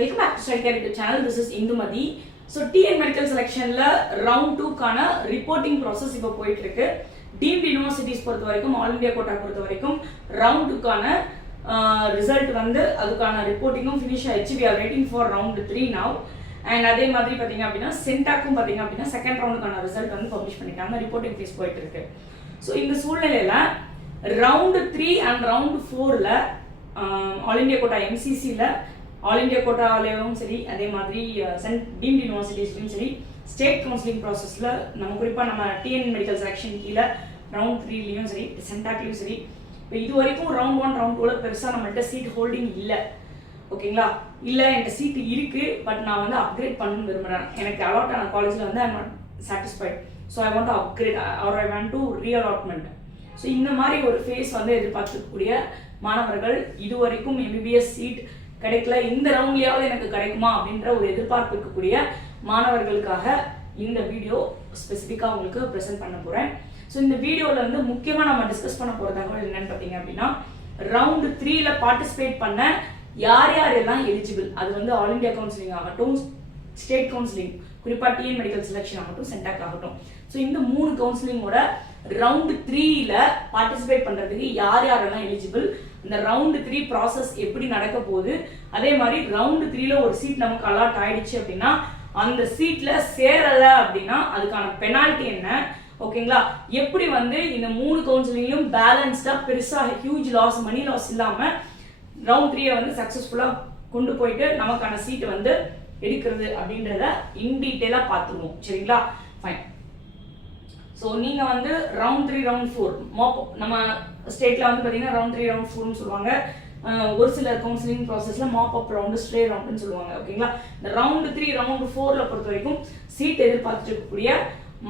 Welcome back to Strike Character channel. This is Indumati. So TN Medical Selection round 2 கான reporting process இப்போ போயிட்டு இருக்கு. Deemed universities பொறுத்த வரைக்கும் ஆல் இந்தியா கோட்டா பொறுத்த வரைக்கும் round 2 கான ரிசல்ட் வந்து அதுக்கான ரிப்போர்ட்டிங்கும் ஃபினிஷ் ஆயிடுச்சு. We are waiting for round 3 now. And அதே மாதிரி பாத்தீங்க அப்படினா சென்டாக்கும் பாத்தீங்க அப்படினா செகண்ட் ரவுண்டுக்கான ரிசல்ட் வந்து பப்ளிஷ் பண்ணிட்டாங்க. ரிப்போர்ட்டிங் ஃபேஸ் போயிட்டு இருக்கு. So இந்த சூழ்நிலையில round 3 and round 4ல ஆல் இந்தியா கோட்டா MCCல ஆல் இந்தியா கோட்டாலையும் சரி அதே மாதிரி டீம்டு யூனிவர்சிட்டிஸ்லையும் சரி ஸ்டேட் கவுன்சிலிங் ப்ராசஸில் நம்ம குறிப்பாக நம்ம டிஎன் மெடிக்கல் செலெக்ஷன் கீழே ரவுண்ட் 3லையும் சரி சென்டாக்லையும் சரி இப்போ இது வரைக்கும் ரவுண்ட் 1 ரவுண்ட் 2ல பெருசாக நம்மள்கிட்ட சீட் ஹோல்டிங் இல்லை. ஓகேங்களா, இல்லை என்கிட்ட சீட்டு இருக்குது, பட் நான் வந்து அப்கிரேட் பண்ணணும்னு விரும்புகிறேன். எனக்கு அலாட் ஆன காலேஜில் வந்து I'm not satisfied. So I want to upgrade or I want to reallotment. So இந்த மாதிரி ஒரு ஃபேஸ் வந்து எதிர்பார்க்கக்கூடிய மாணவர்கள் இது வரைக்கும் எம்பிபிஎஸ் சீட் கிடைக்கல, இந்த ரவுண்ட்லயாவது எனக்கு கிடைக்குமா அப்படின்ற ஒரு எதிர்பார்ப்பு இருக்கக்கூடிய மாணவர்களுக்காக இந்த வீடியோ ஸ்பெசிஃபிக்காக உங்களுக்கு ப்ரெசென்ட் பண்ண போகிறேன். ஸோ இந்த வீடியோவில் வந்து முக்கியமாக நம்ம டிஸ்கஸ் பண்ண போகிற தகவல் என்னன்னு பார்த்தீங்க அப்படின்னா ரவுண்ட் 3ல பார்ட்டிசிபேட் பண்ண யார் யாரெல்லாம் எலிஜிபிள், அது வந்து ஆல் இண்டியா கவுன்சிலிங் ஆகட்டும், ஸ்டேட் கவுன்சிலிங் குறிப்பாக டிஎன் மெடிக்கல் செலெக்ஷன் ஆகட்டும், சென்டாக் ஆகட்டும். ஸோ இந்த 3 கவுன்சிலிங்கோட ரவுண்ட் 3ல பார்ட்டிசிபேட் பண்ணுறதுக்கு யார் யாரெல்லாம் எலிஜிபிள், இந்த ரவுண்ட் 3 ப்ராசஸ் எப்படி நடக்க போகுது, அதே மாதிரி ரவுண்ட் 3ல ஒரு சீட் நமக்கு அலாட் ஆயிடுச்சு அப்படின்னா அந்த சீட்ல சேரல அப்படின்னா அதுக்கான பெனால்ட்டி என்ன, ஓகேங்களா, எப்படி வந்து இந்த 3 கவுன்சிலிங்லையும் பேலன்ஸ்டா பெருசா ஹியூஜ் லாஸ் மணி லாஸ் இல்லாம ரவுண்ட் 3 வந்து சக்சஸ்ஃபுல்லா கொண்டு போயிட்டு நமக்கான சீட் வந்து எடுக்கிறது அப்படின்றத இன் டீட்டெயிலா பார்த்துருவோம். சரிங்களா, ஃபைன். ஸோ நீங்கள் வந்து ரவுண்ட் 3 ரவுண்ட் 4 நம்ம ஸ்டேட்டில் வந்து பார்த்தீங்கன்னா ரவுண்ட் 3 ரவுண்ட் 4னு சொல்லுவாங்க. ஒரு சில கவுன்சிலிங் ப்ராசஸில் மாப் அப் ரவுண்டு ஸ்ட்ரே ரவுண்டுன்னு சொல்லுவாங்க. ஓகேங்களா, இந்த ரவுண்ட் 3 ரவுண்ட் 4ல பொறுத்த வரைக்கும் சீட் எதிர்பார்த்துட்டு இருக்கக்கூடிய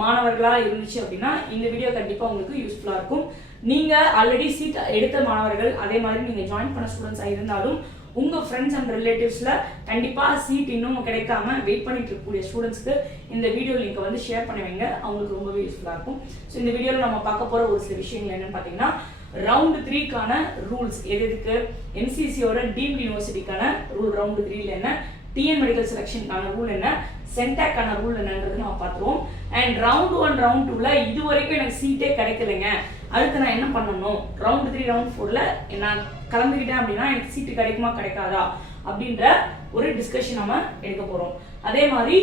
மாணவர்களாக இருந்துச்சு அப்படின்னா இந்த வீடியோ கண்டிப்பாக உங்களுக்கு யூஸ்ஃபுல்லாக இருக்கும். நீங்கள் ஆல்ரெடி சீட் எடுத்த மாணவர்கள் அதே மாதிரி நீங்கள் ஜாயின் பண்ண ஸ்டூடெண்ட்ஸாக இருந்தாலும் உங்கள் ஃப்ரெண்ட்ஸ் அண்ட் ரிலேட்டிவ்ஸில் கண்டிப்பாக சீட் இன்னும் கிடைக்காம வெயிட் பண்ணிட்டு இருக்கக்கூடிய ஸ்டூடெண்ட்ஸ்க்கு இந்த வீடியோ லிங்கை வந்து ஷேர் பண்ணி வைங்க, அவங்களுக்கு ரொம்பவே யூஸ்ஃபுல்லாக இருக்கும். ஸோ இந்த வீடியோவில் நம்ம பார்க்க போகிற ஒரு சில விஷயங்கள் என்னென்னு பார்த்தீங்கன்னா ரவுண்ட் 3க்கான ரூல்ஸ் எதுக்கு, எம்சிசியோட டீம்டு யூனிவர்சிட்டிக்கான ரூல் ரவுண்ட் 3ல என்ன, டிஎன் மெடிக்கல் செலெக்ஷனுக்கான ரூல் என்ன, சென்டாக்கான ரூல் என்னன்றது நம்ம பார்த்துருவோம். அண்ட் ரவுண்ட் 1 ரவுண்ட் 2ல இது வரைக்கும் எனக்கு சீட்டே கிடைக்கலைங்க, அடுத்து நான் என்ன பண்ணணும், ரவுண்ட் 3 ரவுண்ட் 4ல நான் கலந்துக்கிட்டேன் அப்படின்னா எனக்கு சீட்டு கிடைக்குமா கிடைக்காதா அப்படின்ற ஒரு டிஸ்கஷன் நம்ம எடுக்க போறோம். அதே மாதிரி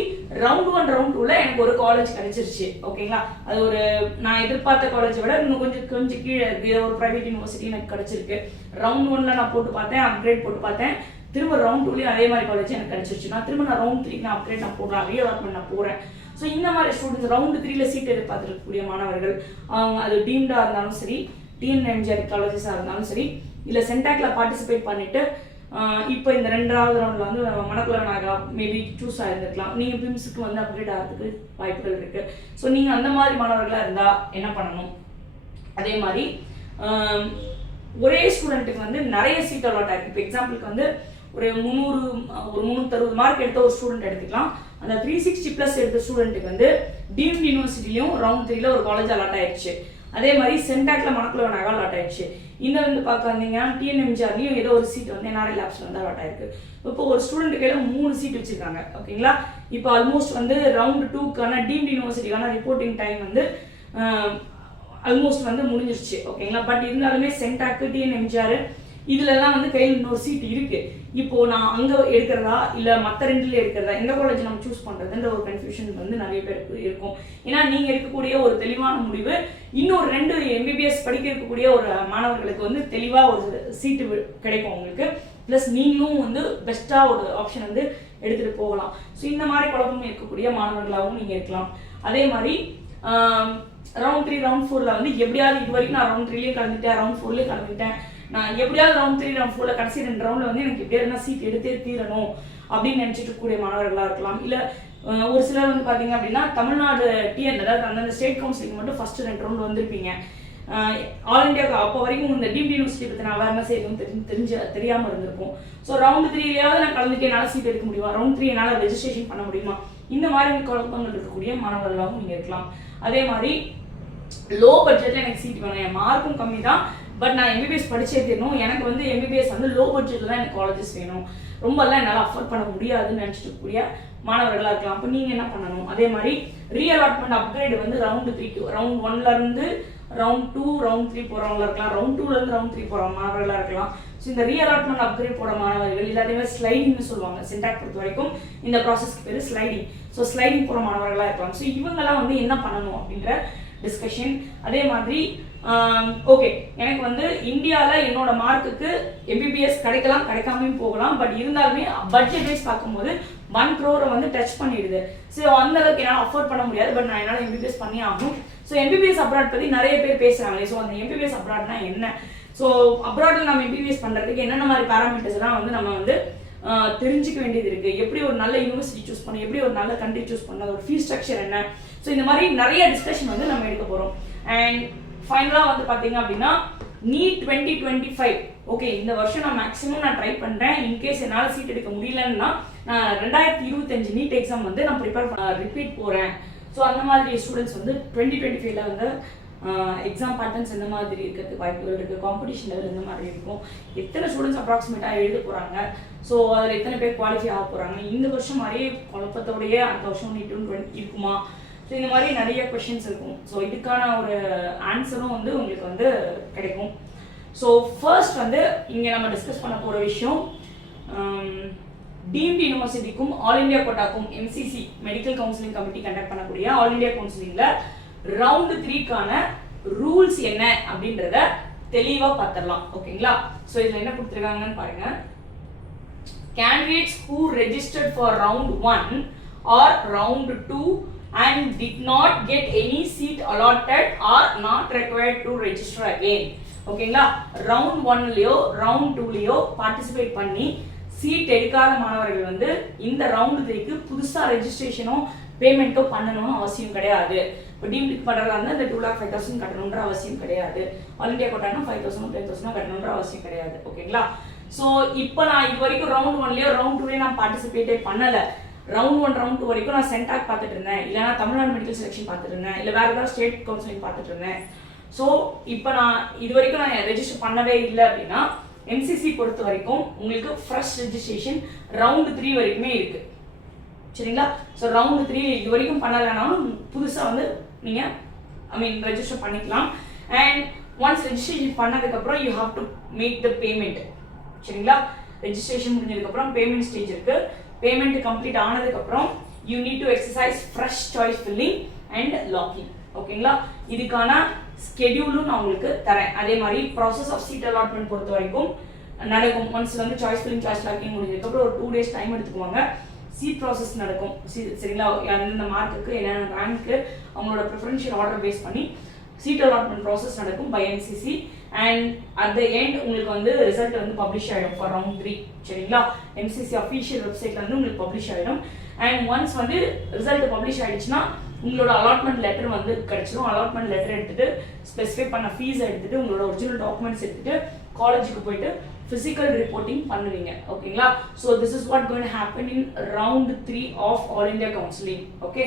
ரவுண்ட் 1 ரவுண்ட் 2ல எனக்கு ஒரு காலேஜ் கிடைச்சிருச்சு. ஓகேங்களா, அது ஒரு நான் எதிர்பார்த்த காலேஜை விட இன்னும் கொஞ்சம் கீழே இருக்கு, ஒரு பிரைவேட் யூனிவர்சிட்டி எனக்கு கிடைச்சிருக்கு. ரவுண்ட் 1ல நான் போட்டு பார்த்தேன், அப்கிரேட் போட்டு பார்த்தேன், திரும்ப ரவுண்ட் 2லயும் அதே மாதிரி காலேஜ் எனக்கு கிடைச்சிருச்சு. நான் திரும்ப நான் ரவுண்ட் 3 நான் அப்கிரேட் நான் போடுறேன், ரீஅலாட்மெண்ட் நான் போறேன். ஸோ இந்த மாதிரி ஸ்டூடெண்ட்ஸ் ரவுண்ட் 3ல சீட் எதிர்பார்த்துருக்கக்கூடிய மாணவர்கள் அவங்க அது டீம்டா இருந்தாலும் சரி, டிஎன்எம்ஜிஆர் காலேஜஸாக இருந்தாலும் சரி, இல்லை சென்டாக்ல பார்ட்டிசிபேட் பண்ணிட்டு இப்போ இந்த 2வது ரவுண்டில் வந்து மணக்குளவனாக மேபி சூஸ் ஆகிருந்துருக்கலாம், நீங்கள் பிம்ஸுக்கு வந்து அப்கிரேட் ஆகிறதுக்கு வாய்ப்புகள் இருக்குது. ஸோ நீங்கள் அந்த மாதிரி மாணவர்களாக இருந்தால் என்ன பண்ணணும், அதே மாதிரி ஒரே ஸ்டூடெண்ட்டுக்கு வந்து நிறைய சீட் அலாட் ஆகிருக்கு. இப்போ எக்ஸாம்பிளுக்கு வந்து ஒரு 360 மார்க் எடுத்த ஒரு ஸ்டூடெண்ட் எடுத்துக்கலாம். அந்த 360+ எடுத்த ஸ்டூடெண்ட்டுக்கு வந்து டீம்டு யூனிவர்சிட்டிலையும் ரவுண்ட் 3ல ஒரு காலேஜ் அலாட் ஆயிடுச்சு. அதே மாதிரி சென்டாக்ல மணக்குளவனாக அலாட் ஆயிடுச்சு. இங்க வந்து பார்க்க வந்தீங்கன்னா டிஎன்எம்ஜிஆர்லையும் ஏதோ ஒரு சீட் வந்து என்ஆர்ஐ லேப்ஸ்ல வந்து அலாட் ஆயிருக்கு. இப்போ ஒரு ஸ்டூடெண்ட் கையில 3 சீட் வச்சிருக்காங்க. ஓகேங்களா, இப்போ ஆல்மோஸ்ட் வந்து ரவுண்ட் 2க்கான டீம்டு யூனிவர்சிட்டிக்கான ரிப்போர்ட்டிங் டைம் வந்து ஆல்மோஸ்ட் வந்து முடிஞ்சிருச்சு. ஓகேங்களா, பட் இருந்தாலுமே சென்டாக் டிஎன்எம்ஜிஆர் இதுலலாம் வந்து கையில் இன்னொரு சீட் இருக்கு. இப்போ நான் அங்க எடுக்கிறதா இல்ல மற்ற 2ல எடுக்கிறதா, எந்த காலேஜ் நம்ம சூஸ் பண்றதுன்ற ஒரு கன்ஃபியூஷன் வந்து நிறைய பேருக்கு இருக்கும். ஏன்னா நீங்க எடுக்கக்கூடிய ஒரு தெளிவான முடிவு இன்னொரு 2 எம்பிபிஎஸ் படிக்க இருக்கக்கூடிய ஒரு மாணவர்களுக்கு வந்து தெளிவா ஒரு சீட்டு கிடைக்கும் உங்களுக்கு. பிளஸ் நீங்களும் வந்து பெஸ்டா ஒரு ஆப்ஷன் வந்து எடுத்துட்டு போகலாம். ஸோ இந்த மாதிரி குழப்பம் இருக்கக்கூடிய மாணவர்களாகவும் நீங்க இருக்கலாம். அதே மாதிரி ரவுண்ட் 3 ரவுண்ட் 4ல வந்து எப்படியாவது இது வரைக்கும் நான் ரவுண்ட் 3லயும் கலந்துட்டேன், ரவுண்ட் 4லயும் கலந்துட்டேன், நான் எப்படியாவது ரவுண்ட் 3 ரவுண்ட் 4ல கடைசி 2 ரவுண்ட்ல வந்து எனக்கு எப்படியாவது சீட் எடுத்தே தீரணும் அப்படின்னு நினைச்சிட்டு இருக்கக்கூடிய மாணவர்களா இருக்கலாம். இல்ல ஒரு சிலர் வந்து பாத்தீங்க அப்படின்னா தமிழ்நாடு டிஎன் அதாவது அந்த ஸ்டேட் கவுன்சிலிங் மட்டும் ஃபர்ஸ்ட் 2 ரவுண்ட் வந்திருப்பீங்க. ஆல் இண்டியா அப்போ வரைக்கும் இந்த டீம்டு யூனிவர்சிட்டி பத்தின அவேர்னஸ் எதுவும் தெரியாம இருந்திருக்கும். ஸோ ரவுண்ட் 3லயாவது நான் கலந்துட்டு என்னால் சீட் எடுக்க முடியுமா, ரவுண்ட் 3 என்னால் ரெஜிஸ்ட்ரேஷன் பண்ண முடியுமா, இந்த மாதிரி குழப்பங்கள் இருக்கக்கூடிய மாணவர்களாகவும் நீங்க இருக்கலாம். அதே மாதிரி லோ பட்ஜெட்ல எனக்கு சீட் வேணும், என் மார்க்கும் கம்மி தான், பட் நான் எம்பிபிஎஸ் படிச்சே தீரணும், எனக்கு வந்து எம்பிபிஎஸ் வந்து லோ பட்ஜெட்டில் தான் எனக்கு காலேஜஸ் வேணும், ரொம்பலாம் என்னால் அஃபோர்ட் பண்ண முடியாதுன்னு நினச்சிட்டு கூடிய மாணவர்களாக இருக்கலாம். அப்போ நீங்கள் என்ன பண்ணணும், அதே மாதிரி ரீஅலாட்மெண்ட் அப்கிரேட் வந்து ரவுண்ட் 3 ரவுண்ட் 1லேருந்து ரவுண்ட் 2 ரவுண்ட் 3 போகிறவங்களா இருக்கலாம், ரவுண்ட் 2லேருந்து ரவுண்ட் 3 போகிற மாணவர்களாக இருக்கலாம். ஸோ இந்த ரீஅலாட்மெண்ட் அப்கிரேட் போகிற மாணவர்கள் எல்லாத்தையுமே ஸ்லைடிங்னு சொல்லுவாங்க. சிண்டாக் பொறுத்த வரைக்கும் இந்த ப்ராசஸ்க்கு பேர் ஸ்லைடிங். ஸோ ஸ்லைடிங் போகிற மாணவர்களாக இருக்கலாம். ஸோ இவங்கெல்லாம் வந்து என்ன பண்ணணும் அப்படின்ற டிஸ்கஷன். அதே மாதிரி ஓகே, எனக்கு வந்து இந்தியாவில் என்னோட மார்க்குக்கு எம்பிபிஎஸ் கிடைக்கலாம், கிடைக்காமையும் போகலாம். பட் இருந்தாலுமே பட்ஜெட் வைஸ் பார்க்கும்போது 1 crore வந்து டச் பண்ணிடுது. ஸோ அந்த அளவுக்கு என்னால் அஃபோர்ட் பண்ண முடியாது. பட் நான் என்னால் எம்பிபிஎஸ் பண்ணி ஆகணும். ஸோ எம்பிபிஎஸ் அப்ராட் பற்றி நிறைய பேர் பேசுகிறாங்களே. ஸோ அந்த எம்பிபிஎஸ் அப்ராட்னா என்ன, ஸோ அப்ராடில் நம்ம எம்பிபிஎஸ் பண்ணுறதுக்கு என்னென்ன மாதிரி பேராமீட்டர்ஸ்லாம் வந்து நம்ம வந்து தெரிஞ்சுக்க வேண்டியது இருக்குது. எப்படி ஒரு நல்ல யூனிவர்சிட்டி சூஸ் பண்ணணும், எப்படி ஒரு நல்ல கண்ட்ரி சூஸ் பண்ணணும், ஒரு ஃபீஸ் ஸ்ட்ரக்சர் என்ன. ஸோ இந்த மாதிரி நிறைய டிஸ்கஷன் வந்து நம்ம எடுக்க போகிறோம். அண்ட் ஃபைனலாக வந்து பார்த்தீங்க அப்படின்னா நீட் 2025 ஓகே, இந்த வருஷம் நான் மேக்ஸிமம் நான் ட்ரை பண்ணுறேன். இன்கேஸ் என்னால் சீட் எடுக்க முடியலன்னா நான் 2025 நீட் எக்ஸாம் வந்து நான் ரிப்பீட் போகிறேன். ஸோ அந்த மாதிரி ஸ்டூடெண்ட்ஸ் வந்து 2025ல வந்து எக்ஸாம் பேட்டர்ன்ஸ் எந்த மாதிரி இருக்கிறதுக்கு வாய்ப்புகள் இருக்குது, காம்படிஷன் லெவல் எந்த மாதிரி இருக்கும், எத்தனை ஸ்டூடெண்ட்ஸ் அப்ராக்சிமேட்டாக எழுத போகிறாங்க, ஸோ அதில் எத்தனை பேர் குவாலிஃபை ஆக போகிறாங்க, இந்த வருஷம் மாதிரியே குழப்பத்தோடையே அடுத்த வருஷம் நீட் 2020 இருக்குமா. ஸோ இந்த மாதிரி நிறைய கொஷின்ஸ் இருக்கும். ஸோ இதுக்கான ஒரு ஆன்சரும் வந்து உங்களுக்கு வந்து கிடைக்கும். ஸோ ஃபர்ஸ்ட் வந்து இங்கே நம்ம டிஸ்கஸ் பண்ண போகிற விஷயம் டீம்டு யூனிவர்சிட்டிக்கும் ஆல் இண்டியா கோட்டாக்கும் MCC medical counselling committee conduct பண்ணக்கூடிய ஆல் இண்டியா கவுன்சிலிங்கில் ரவுண்ட் 3க்கான ரூல்ஸ் என்ன அப்படின்றத தெளிவாக பார்த்துடலாம். ஓகேங்களா. ஸோ இதில் என்ன கொடுத்துருக்காங்கன்னு பாருங்க. Candidates who registered for round 1 or round 2 and did not get any seat allotted are not required to register again. ஓகேங்களா. ரவுண்ட் 1லயோ ரவுண்ட் 2லயோ பார்ட்டிசிபேட் பண்ணி சீட் எடுக்காத மாணவர்கள் வந்து இந்த ரவுண்ட் 3க்கு புதுசா ரெஜிஸ்ட்ரேஷனோ பேமெண்ட்டோ பண்ணணும்னு அவசியம் கிடையாது. இப்போ டீம்டு பண்ணுறதா இருந்தால் இந்த 2,05,000 கட்டணுன்ற அவசியம் கிடையாது. ஆல் இண்டியா கோட்டானா 5,000 10,000 கட்டணுன்ற அவசியம் கிடையாது. ஓகேங்களா. ஸோ இப்போ நான் இது வரைக்கும் ரவுண்ட் 1லயோ ரவுண்ட் 2லயோ நான் பார்ட்டிசிபேட்டே பண்ணலை. ரவுண்ட் 1 ரவுண்ட் 2 வரைக்கும் நான் சென்டாக் பார்த்துட்டு இருந்தேன், இல்லைனா தமிழ்நாடு மெடிக்கல் செலெக்ஷன் பார்த்துட்டு இருந்தேன், இல்லை வேறு ஏதாவது ஸ்டேட் கவுன்சிலிங் பார்த்துட்டு இருந்தேன். ஸோ இப்போ நான் இது வரைக்கும் நான் ரெஜிஸ்டர் பண்ணவே இல்லை அப்படின்னா எம்சிசி பொறுத்த வரைக்கும் உங்களுக்கு ஃப்ரெஷ் ரெஜிஸ்ட்ரேஷன் ரவுண்ட் 3 வரைக்குமே இருக்குது. சரிங்களா. ஸோ ரவுண்ட் 3 இது வரைக்கும் பண்ணலைனாலும் புதுசாக வந்து நீங்கள் ரெஜிஸ்டர் பண்ணிக்கலாம். அண்ட் ஒன்ஸ் ரெஜிஸ்ட்ரேஷன் பண்ணதுக்கப்புறம் you have to make the payment. சரிங்களா. ரெஜிஸ்ட்ரேஷன் முடிஞ்சதுக்கப்புறம் பேமெண்ட் ஸ்டேஜ் இருக்குது. பேமெண்ட் கம்ப்ளீட் ஆனதுக்கப்புறம் you need to exercise fresh choice filling and locking. ஓகேங்களா. இதுக்கான ஸ்கெடியூலும் நான் உங்களுக்கு தரேன். அதே மாதிரி ப்ராசஸ் ஆஃப் சீட் அலாட்மெண்ட் பொறுத்த வரைக்கும் நடக்கும். ஒன்ஸ் வந்து சாய்ஸ் ஃபில்லிங் சாய்ஸ் லாக்கிங் முடிஞ்சதுக்கப்புறம் ஒரு 2 days டைம் எடுத்துக்குவாங்க. சீட் ப்ராசஸ் நடக்கும். சரிங்களா. அந்தந்த மார்க்குக்கு என்னென்ன ரேங்க்கு அவங்களோட ப்ரிஃபரன்ஷியல் ஆர்டர் பேஸ் பண்ணி சீட் அலாட்மெண்ட் ப்ராசஸ் நடக்கும் by NCC. And at the end உங்களுக்கு வந்து ரிசல்ட் வந்து பப்ளிஷ் ஆகிடும் ஃபார் ரவுண்ட் 3. சரிங்களா. எம்சிசி அஃபீஷியல் வெப்சைட்ல வந்து உங்களுக்கு பப்ளிஷ் ஆகிடும். அண்ட் ஒன்ஸ் வந்து ரிசல்ட் பப்ளிஷ் ஆகிடுச்சுன்னா உங்களோட அலாட்மெண்ட் லெட்டர் வந்து கிடைச்சிடும். அலாட்மெண்ட் லெட்டர் எடுத்துட்டு ஸ்பெசிஃபை பண்ண ஃபீஸ் எடுத்துட்டு உங்களோட ஒரிஜினல் டாக்குமெண்ட்ஸ் எடுத்துட்டு காலேஜுக்கு போயிட்டு physical reporting பண்ணுவீங்க. ஓகேங்களா. so this is what going to happen in round 3 of all India counseling. okay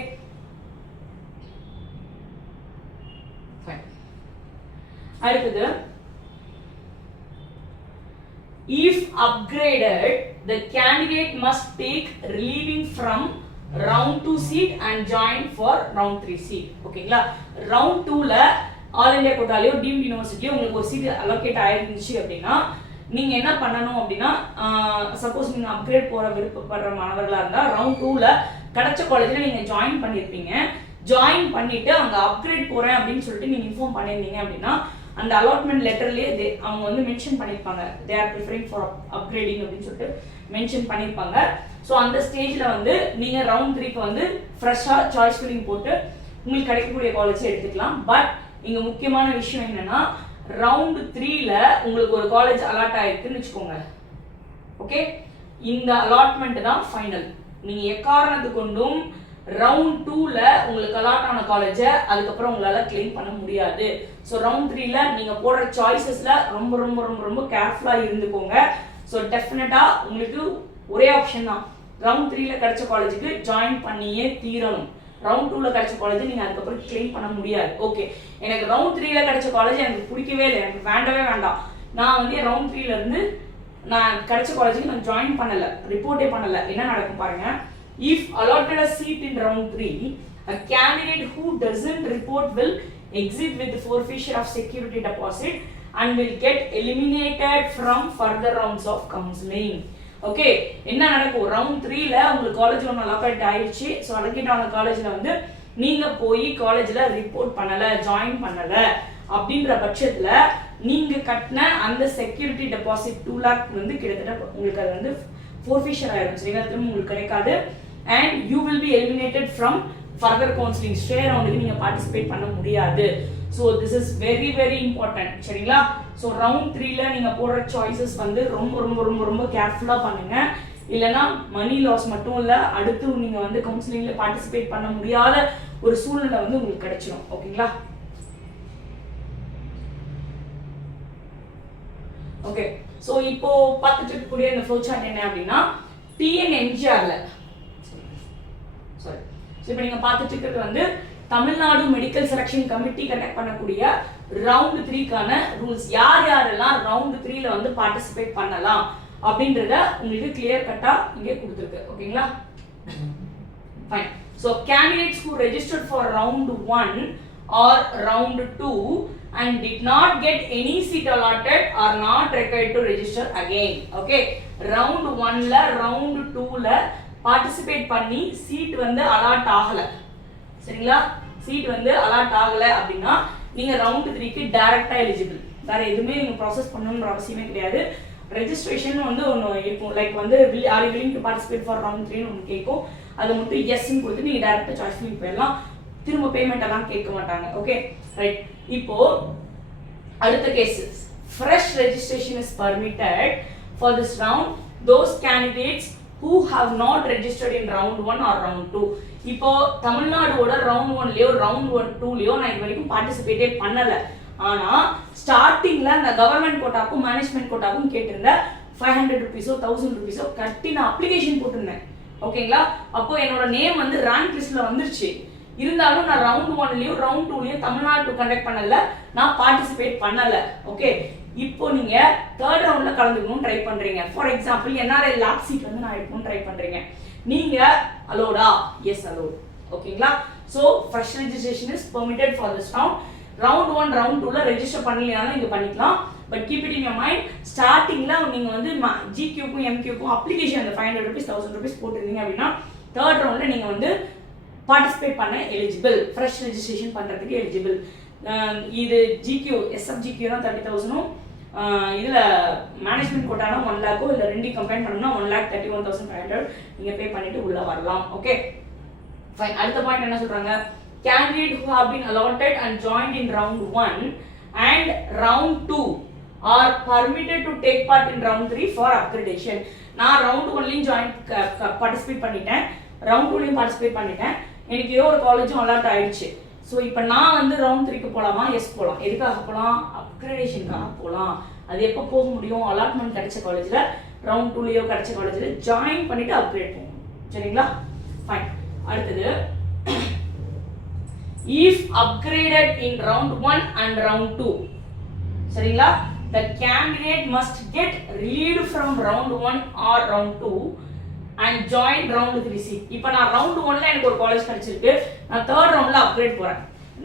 fine. அடுத்தது if upgraded the candidate must take relieving from round 2 seat and join for round 3 seat. ஓகேங்களா. round 2ல all India கோட்டாலையோ deemed யூனிவர்சிட்டியோ உங்களுக்கு ஒரு seat allocate ஆயிருந்துச்சு அப்படின்னா நீங்க என்ன பண்ணணும் அப்படின்னா suppose நீங்க அப்கிரேட் போற விருப்பப்படுற மாணவர்களா இருந்தா ரவுண்ட் 2ல கிடைச்ச காலேஜ்ல நீங்க ஜாயின் பண்ணிருப்பீங்க. ஜாயின் பண்ணிட்டு அங்க அப்கிரேட் போறேன் அப்படின்னு சொல்லிட்டு நீங்க இன்ஃபார்ம் பண்ணிருந்தீங்க அப்படின்னா அந்த அலாட்மெண்ட் லெட்டர்லயே அவங்க வந்து மென்ஷன் பண்ணிருப்பாங்க they are preferring for upgrading அப்படின்னு சொல்லிட்டு மென்ஷன் பண்ணிருப்பாங்க. ஸோ அந்த ஸ்டேஜ்ல வந்து நீங்க ரவுண்ட் 3க்கு வந்து ஃப்ரெஷ்ஷா சாய்ஸ் ஃபில்லிங் போட்டு உங்களுக்கு கிடைக்கக்கூடிய காலேஜ் எடுத்துக்கலாம். பட் இங்க முக்கியமான விஷயம் என்னன்னா ரவுண்ட் 3ல உங்களுக்கு ஒரு காலேஜ் அலாட் ஆயிருக்குன்னு வச்சுக்கோங்க. ஓகே. இந்த அலாட்மெண்ட் தான் ஃபைனல். நீங்க எக்காரணத்து கொண்டும் ரவுண்ட் 2ல உங்களுக்கு அலாட் ஆன காலேஜை அதுக்கப்புறம் உங்களால கிளைம் பண்ண முடியாது. ஸோ ரவுண்ட் 3ல நீங்க போடுற சாய்ஸஸ்ல ரொம்ப ரொம்ப ரொம்ப ரொம்ப கேர்ஃபுல்லா இருந்துக்கோங்க. ஸோ டெஃபினட்டா உங்களுக்கு ஒரே ஆப்ஷன் தான் ரவுண்ட் 3ல கிடைச்ச காலேஜுக்கு ஜாயின் பண்ணியே தீரணும். ரவுண்ட் 2ல கிடைச்ச காலேஜ் நீங்க அதுக்கப்புறம் கிளைம் பண்ண முடியாது. ஓகே, எனக்கு ரவுண்ட் 3ல கிடைச்ச காலேஜ் எனக்கு பிடிக்கவே இல்லை, எனக்கு வேண்டவே வேண்டாம், நான் வந்து ரவுண்ட் 3ல இருந்து நான் கிடைச்ச காலேஜுக்கு நான் ஜாயின் பண்ணல, ரிப்போர்ட்டே பண்ணல, என்ன நடக்கும் பாருங்க. If allotted a seat in round 3, a candidate who doesn't report will exit with forfeiture of security deposit and will get eliminated from further rounds of counseling. Okay, என்ன நடக்கும், ரவுண்ட் 3ல உங்களுக்கு காலேஜ் ஒன்று allocate ஆயிடுச்சு. So allocate ஆன காலேஜ்ல வந்து நீங்க போய் காலேஜ்ல ரிப்போர்ட் பண்ணல, ஜாயின் பண்ணல அப்படின்ற பட்சத்துல நீங்க கட்டின அந்த செக்யூரிட்டி டெபாசிட் 2 lakh வந்து கிட்டத்தட்ட உங்களுக்கு அது வந்து ஃபோர்ஃபிஷர் ஆயிடும். சரிங்களா, திரும்ப உங்களுக்கு கிடைக்காது. And you will be eliminated from further counselling, stray ரவுண்டுக்கு நீங்க பார்ட்டிசிபேட் பண்ண முடியாது. So this is very very important. சரிங்களா, ஸோ ரவுண்ட் 3ல நீங்க போடுற சாய்ஸஸ் வந்து ரொம்ப ரொம்ப ரொம்ப ரொம்ப கேர்ஃபுல்லா பண்ணுங்க. இல்லைன்னா மணி லாஸ் மட்டும் இல்ல, அடுத்து நீங்க வந்து கவுன்சிலிங்ல பார்ட்டிசிபேட் பண்ண முடியாத ஒரு சூழ்நிலை வந்து உங்களுக்கு கிடைச்சிடும். ஓகேங்களா, ஓகே. ஸோ இப்போ பார்த்துட்டு இருக்கக்கூடிய இந்த ஃப்ளோ சார்ட் என்ன அப்படின்னா டிஎன்எம்ஜிஆர்ல சாரி ஸோ இப்போ நீங்க பார்த்துட்டு இருக்கிறது வந்து Tamil Nadu medical selection committee conduct பண்ணக்கூடிய ரவுண்ட் 3க்கான ரூல்ஸ். யார் யாரெல்லாம் ரவுண்ட் 3ல வந்து பார்ட்டிசிபேட் பண்ணலாம் அப்படின்றத உங்களுக்கு கிளியர் கட்டா இங்கே கொடுத்துருக்கு. ஓகேங்களா, fine. So candidates who registered for round 1 or round 2 and did not get any seat allotted are not required to register again. Okay, round 1ல round 2ல பார்ட்டிசிபேட் பண்ணி சீட் வந்து அலாட் ஆகல, சரிங்களா, சீட் வந்து அலாட் ஆகல அப்படின்னா நீங்க ரவுண்ட் 3க்கு டைரக்டா எலிஜிபிள். வேற எதுவுமே நீங்க ப்ராசஸ் பண்ணணும்ன்ற அவசியமே கிடையாது. ரெஜிஸ்ட்ரேஷன் வந்து ஒன்று இருக்கும், லைக் வந்து are you willing to participate for round 3ன்னு ஒன்று கேட்கும். அது மட்டும் எஸ்ன்னு கொடுத்து நீங்க டைரக்டா சாய்ஸ் பண்ணி போயிடலாம், திரும்ப பேமெண்ட் எல்லாம் கேட்க மாட்டாங்க. Okay, right. இப்போ அடுத்த case, fresh registration is permitted for this round those candidates who have not registered in round 1 or round 2. இப்போ தமிழ்நாடோட ரவுண்ட் 1லயோ ரவுண்ட் 2லயோ நான் இது வரைக்கும் பார்ட்டிசிபேட்டே பண்ணல. ஆனா ஸ்டார்டிங்ல அந்த கவர்மெண்ட் கோட்டாக்கும் மேனேஜ்மெண்ட் கோட்டாக்கும் கேட்டிருந்த 500 rupees 1000 rupees கட்டி நான் அப்ளிகேஷன் போட்டிருந்தேன். ஓகேங்களா, அப்போ என்னோட நேம் வந்து ரேங்க் லிஸ்ட்ல வந்துருச்சு. இருந்தாலும் நான் ரவுண்ட் 1லயும் ரவுண்ட் 2லயும் தமிழ்நாடு கண்டக்ட் பண்ணல, நான் பார்ட்டிசிபேட் பண்ணல. ஓகே, இப்போ நீங்க தேர்ட் ரவுண்ட்ல கலந்துக்கணும் ட்ரை பண்றீங்க. For example NRI lapse seat வந்து நான் எடுக்கணும் ட்ரை பண்றீங்க. நீங்க அலோடா? Yes, allot. ஓகேங்களா, so fresh registration is permitted for this round. Round 1 round 2ல ரெஜிஸ்டர் பண்ணலனாலும் நீங்க பண்ணிக்கலாம். But keep it in your mind, ஸ்டார்டிங்ல நீங்க வந்து ஜிக்யூக்கும் எம்கியூக்கும் அப்ளிகேஷன் அந்த 500 rupees 1000 rupees போட்டுருந்தீங்க அப்படின்னா தேர்ட் ரவுண்ட்ல நீங்க வந்து பார்ட்டிசிபேட் பண்ண எலிஜிபிள், ஃப்ரெஷ் ரெஜிஸ்ட்ரேஷன் பண்றதுக்கு எலிஜிபிள். இது ஜிக்யூ எஸ்எஃப்ஜிக்யூ தான் 30,000, இதுல மேனேஜ்மெண்ட் கோட்டானா 1 lakh, இல்ல ரெண்டு கம்பைன் பண்ணோம்னா 1,31,500 நீங்க பே பண்ணிட்டு உள்ள வரலாம். Okay, fine. அடுத்த பாயிண்ட் என்ன சொல்றாங்க, candidate who have been allotted and joined in round 1 and round 2 are permitted to take part in round 3 for upgradation. நான் ரவுண்ட் 1லயும் ஜாயின் பார்ட்டிசிபேட் பண்ணிட்டேன், ரவுண்ட் 2லயும் பார்ட்டிசிபேட் பண்ணிட்டேன், எனக்கு ஏதோ ஒரு காலேஜும் அலாட் ஆயிடுச்சு. ஸோ இப்போ நான் வந்து ரவுண்ட் 3க்கு போகலாமா? எஸ், போகலாம். எதுக்காக போகலாம்? அப்கிரேடேஷனுக்காக போகலாம். அது எப்போ போக முடியும்? அலாட்மெண்ட் கிடைச்ச காலேஜில், ரவுண்ட் 2லயோ கிடைச்ச காலேஜில் ஜாயின் பண்ணிட்டு அப்கிரேட் போகணும். சரிங்களா, ஃபைன். அடுத்தது, if upgraded in round 1 and round 2, சரிங்களா, the candidate must get relieved from round 1 or round 2 and join round 3 seat. இப்போ நான் ரவுண்ட் 1ல எனக்கு ஒரு காலேஜ் கிடைச்சிருக்கு, நான் தேர்ட் ரவுண்ட்ல அப்கிரேட் போறேன்.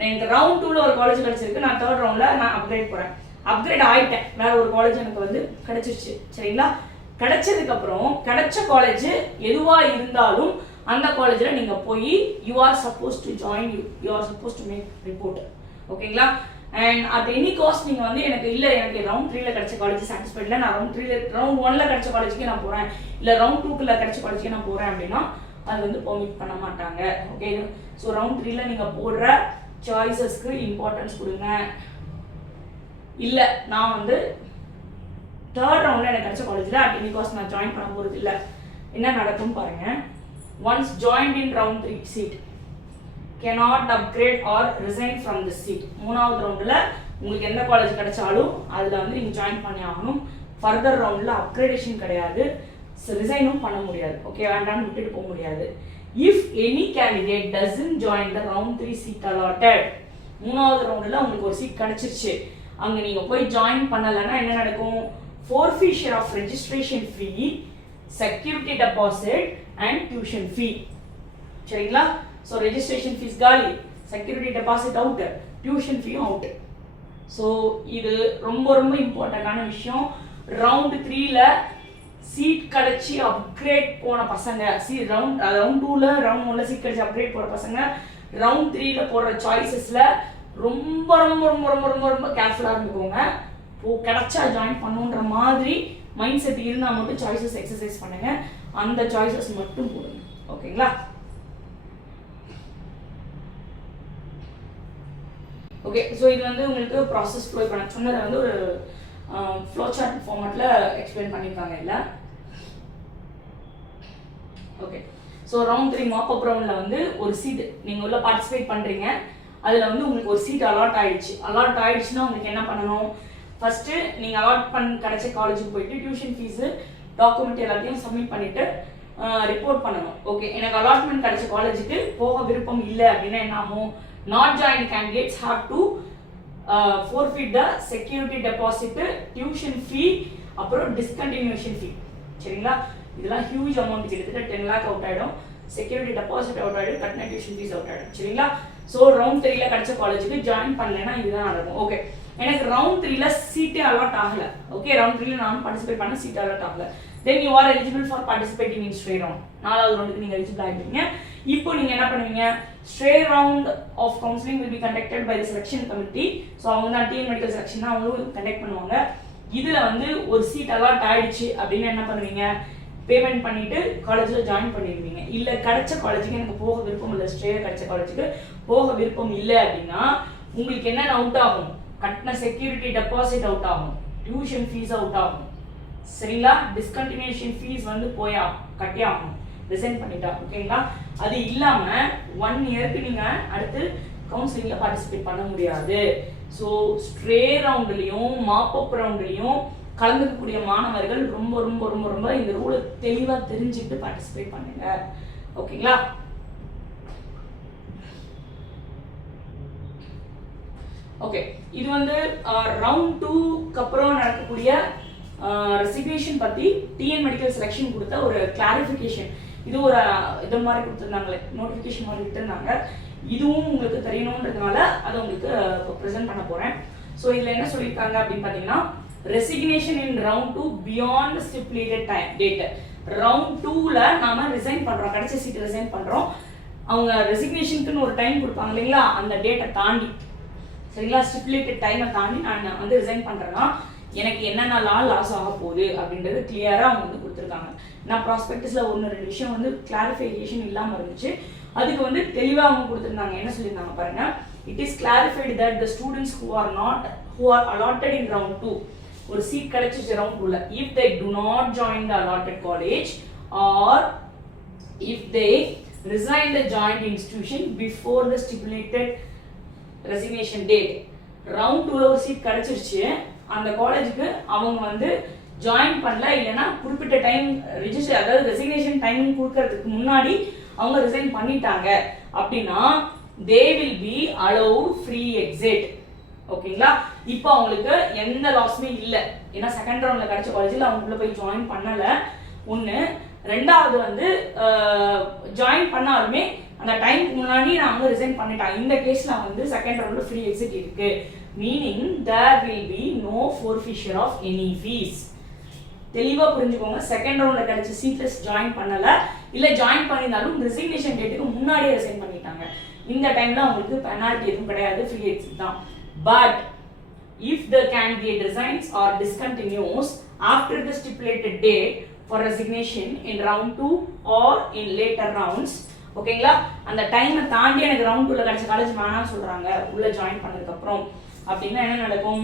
எனக்கு ரவுண்ட் 2ல ஒரு காலேஜ் கிடைச்சிருக்கு, நான் தேர்ட் ரவுண்ட்ல நான் அப்கிரேட் போறேன். அப்கிரேட் ஆயிட்டேன், வேற ஒரு காலேஜ் எனக்கு வந்து கிடைச்சிருச்சு. சரிங்களா, கிடைச்சதுக்கு அப்புறம் கிடைச்ச காலேஜ் எதுவா இருந்தாலும் அந்த காலேஜ்ல நீங்க போய் you are suppose to join, you are suppose to make report. ஓகேங்களா, அண்ட் அட் எனி காஸ்ட் நீங்க வந்து எனக்கு இல்ல, எனக்கு ரவுண்ட் 3ல கிடைச்ச காலேஜ் சாட்டிஸ்ஃபைட் இல்ல, நான் ரவுண்ட் 1ல கிடைச்ச காலேஜ்க்கு நான் போறேன், இல்ல ரவுண்ட் 2க்குள்ள கிடைச்ச காலேஜ்க்கு நான் போறேன் அப்படின்னா அது வந்து பெர்மிட் பண்ண மாட்டாங்க. ஓகே, ஸோ ரவுண்ட் 3ல நீங்க போடுற சாய்ஸஸ்க்கு இம்பார்ட்டன்ஸ் கொடுங்க. இல்ல நான் வந்து தேர்ட் ரவுண்ட்ல எனக்கு கிடைச்ச காலேஜ்ல அட் எனி காஸ்ட் நான் ஜாயின் பண்ண போறது இல்ல, என்ன நடக்கும் பாருங்க. Once joint in round 3 seat cannot upgrade or resign from the seat. மூணாவது ரவுண்ட்ல உங்களுக்கு எந்த காலேஜ் கிடைச்சாலும் அதுல வந்து நீங்க ஜாயின் பண்ணி ஆகணும். ஃபர்தர் ரவுண்ட்ல அப்கிரேடேஷன் கிடையாது, ரிசைனும் பண்ண முடியாது. ஓகே, வேண்டாம்னு விட்டுட்டு போக முடியாது. if any candidate doesn't join the round 3 seat allotted. மூணாவது ரவுண்டில் உங்களுக்கு ஒரு சீட் கிடைச்சிருச்சு, அங்கே நீங்கள் போய் ஜாயின் பண்ணலைன்னா என்ன நடக்கும்? forfeiture of registration fee, security deposit and tuition fee. சரிங்களா? ஸோ ரெஜிஸ்ட்ரேஷன் ஃபீஸ் காலி, செக்யூரிட்டி டெபாசிட் அவுட், டியூஷன் ஃபீயும் அவுட். ஸோ இது ரொம்ப ரொம்ப இம்பார்ட்டண்டான விஷயம். ரவுண்ட் 3ல சீட் கிடைச்சி அப்கிரேட் போன பசங்க, ரவுண்ட் 2ல ரவுண்ட் 1ல சீட் கிடைச்சி அப்கிரேட் போகிற பசங்க ரவுண்ட் 3ல போடுற சாய்ஸஸ்ல ரொம்ப ரொம்ப ரொம்ப ரொம்ப ரொம்ப ரொம்ப கேர்ஃபுல்லாக இருந்துக்கோங்க. கிடைச்சா ஜாயின் பண்ணுன்ற மாதிரி மைண்ட் செட் இருந்தால் மட்டும் சாய்ஸஸ் எக்ஸசைஸ் பண்ணுங்க, அந்த சாய்ஸஸ் மட்டும் போடுங்க. ஓகேங்களா? ஓகே, ஸோ இது வந்து உங்களுக்கு ப்ராசஸ் ஃப்ளோ இப்போ நான் சொன்னதை வந்து ஒரு ஃப்ளோ சார்ட் ஃபார்மேட்டில் எக்ஸ்பிளைன் பண்ணியிருக்காங்க இல்லை? ஓகே, ஸோ ரவுண்ட் 3 மாப்பப் ரவுண்டில் வந்து ஒரு சீட் நீங்கள் உள்ள பார்ட்டிசிபேட் பண்ணுறீங்க, அதில் வந்து உங்களுக்கு ஒரு சீட் அலாட் ஆயிடுச்சுன்னா உங்களுக்கு என்ன பண்ணணும்? ஃபஸ்ட்டு நீங்கள் அலாட் கிடைச்ச காலேஜுக்கு போயிட்டு டியூஷன் ஃபீஸு டாக்குமெண்ட் எல்லாத்தையும் சப்மிட் பண்ணிவிட்டு ரிப்போர்ட் பண்ணணும். ஓகே, எனக்கு அலாட்மெண்ட் கிடைச்ச காலேஜுக்கு போக விருப்பம் இல்லை அப்படின்னா என்ன ஆகும்? not joined candidates have to forfeit the security deposit, tuition fee, அப்புறம் discontinuation fee. சரிங்களா? இதெல்லாம் ஹியூஜ் அமௌண்ட், கிட்டத்தட்ட 10 lakh அவுட் ஆகிடும். செக்யூரிட்டி டெபாசிட் அவுட் ஆகிடும், கட்டின டியூஷன் ஃபீஸ் அவுட் ஆகிடும். சரிங்களா? ஸோ ரவுண்ட் 3ல கிடைச்ச காலேஜுக்கு ஜாயின் பண்ணலைன்னா இதுதான் நடக்கும். ஓகே, எனக்கு ரவுண்ட் 3ல சீட்டே அலாட் ஆகலை. ஓகே, ரவுண்ட் 3ல நான் பார்ட்டிசிபேட் பண்ண சீட் அலாட் ஆகலை. then you are eligible for participating in stray round. நாலாவது ரவுண்டுக்கு நீங்கள் எலிஜிபிள் ஆகிடுவீங்க. இப்போ நீங்கள் என்ன பண்ணுவீங்க? stray round of counseling will be conducted by the selection committee. So அவங்க தான் டிஎன் மெடிக்கல் செலெக்ஷன் தான் அவங்களும் கண்டக்ட் பண்ணுவாங்க. இதில் வந்து ஒரு சீட் அலாட் ஆயிடுச்சு அப்படின்னு என்ன பண்ணுவீங்க? பேமெண்ட் பண்ணிட்டு காலேஜில் ஜாயின் பண்ணிடுவீங்க. இல்லை கிடைச்ச காலேஜுக்கு எனக்கு போக விருப்பம் இல்லை, ஸ்ட்ரே கிடைச்ச காலேஜுக்கு போக விருப்பம் இல்லை அப்படின்னா உங்களுக்கு என்னென்ன அவுட் ஆகும்? கட்டின செக்யூரிட்டி டெபாசிட் அவுட் ஆகும், டியூஷன் ஃபீஸ் அவுட் ஆகும். சரிங்களா? டிஸ்கண்டினியூஷன் ஃபீஸ் வந்து கட்டி ஆகும் ரிசைன் பண்ணிட்டா. ஓகேங்களா? அது இல்லாமல் 1 இயருக்கு நீங்கள் அடுத்து கவுன்சிலிங்கில் பார்ட்டிசிபேட் பண்ண முடியாது. ஸோ ஸ்ட்ரே ரவுண்ட்லையும் மாப்பப் ரவுண்ட்லையும் கலந்துக்கக்கூடிய மாணவர்கள் ரொம்ப ரொம்ப ரொம்ப ரொம்ப இந்த ரூலை தெளிவாக தெரிஞ்சுட்டு பார்ட்டிசிபேட் பண்ணுங்க. ஓகேங்களா? ஓகே, இது வந்து ரவுண்ட் 2க்கு அப்புறம் நடக்கக்கூடிய ரெசிக்னேஷன் பற்றி டிஎன் மெடிக்கல் செலெக்ஷன் கொடுத்த ஒரு கிளாரிஃபிகேஷன். இது ஒரு இது மாதிரி கொடுத்துருந்தாங்களே, நோட்டிஃபிகேஷன் மாதிரி விட்டுருந்தாங்க. இதுவும் உங்களுக்கு தெரியணுன்றதுனால அதை உங்களுக்கு இப்போ ப்ரெசென்ட் பண்ண போகிறேன். ஸோ இதில் என்ன சொல்லியிருக்காங்க அப்படின்னு பார்த்தீங்கன்னா, resignation in round 2 beyond stipulated date. Round 2ல நாம ரிசைன் பண்ணுறோம், கிடைச்ச சீட் ரிசைன் பண்ணுறோம். அவங்க ரெசிக்னேஷனுக்குன்னு ஒரு டைம் கொடுப்பாங்க இல்லைங்களா, அந்த டேட்டை தாண்டி, சரிங்களா, ஸ்டிப்புலேட்டட் டைமை தாண்டி நான் வந்து ரிசைன் பண்ணுறேன்னா எனக்கு என்னென்னலாம் லாஸ் ஆக போகுது அப்படின்றது கிளியராக அவங்க வந்து கொடுத்துருக்காங்க. நான் ப்ராஸ்பெக்டஸில் 1-2 விஷயம் வந்து கிளாரிஃபிகேஷன் இல்லாமல் இருந்துச்சு, அதுக்கு வந்து தெளிவாக அவங்க கொடுத்துருந்தாங்க. என்ன சொல்லியிருந்தாங்க பாருங்க, it is clarified that the students who are allotted in round 2, ஒரு சீட் கிடைச்சிச்சு round 2ல, if they do not join the allotted college or if they resign the joint institution before the stipulated resignation date. Round 2ல ஒரு seat கிடைச்சிருச்சு, அந்த காலேஜுக்கு அவங்க வந்து join பண்ணல, இல்லைன்னா குறிப்பிட்ட டைம் ரிஜிஸ்டர், அதாவது ரெசிக்னேஷன் டைமிங் கொடுக்கறதுக்கு முன்னாடி அவங்க ரிசைன் பண்ணிட்டாங்க அப்படின்னா they will be allowed free exit. ஓகேங்களா? இப்போ அவங்களுக்கு எந்த லாஸுமே இல்லை, ஏன்னா செகண்ட் ரவுண்டில் கிடைச்ச காலேஜில் அவங்க உள்ள போய் ஜாயின் பண்ணலை. ஒன்று, ரெண்டாவது வந்து ஜாயின் பண்ணாலுமே அந்த டைமுக்கு முன்னாடி நான் வந்து ரிசைன் பண்ணிட்டேன். இந்த கேஸில் வந்து செகண்ட் ரவுண்டில் ஃப்ரீ எக்ஸிட் இருக்கு, meaning there will be no forfeiture of any fees. தெளிவாக புரிஞ்சுக்கோங்க. செகண்ட் ரவுண்டில் கிடைச்ச சீட்லெஸ் ஜாயின் பண்ணலை, இல்லை ஜாயின் பண்ணியிருந்தாலும் ரெசிக்னேஷன் டேட்டுக்கு முன்னாடியே ரிசைன் பண்ணிட்டாங்க, இந்த டைமில் அவங்களுக்கு பெனால்ட்டி எதுவும் கிடையாது, ஃப்ரீ எக்ஸிட் தான். But if the candidate resigns or discontinues after the stipulated date for resignation in round 2 or in later rounds, ஓகேங்களா, அந்த டைமை தாண்டி எனக்கு ரவுண்ட் 2ல கிடைச்ச காலேஜ் வேணாம்னு சொல்றாங்க உள்ள ஜாயின் பண்ணதுக்கு அப்புறம் அப்படின்னா என்ன நடக்கும்?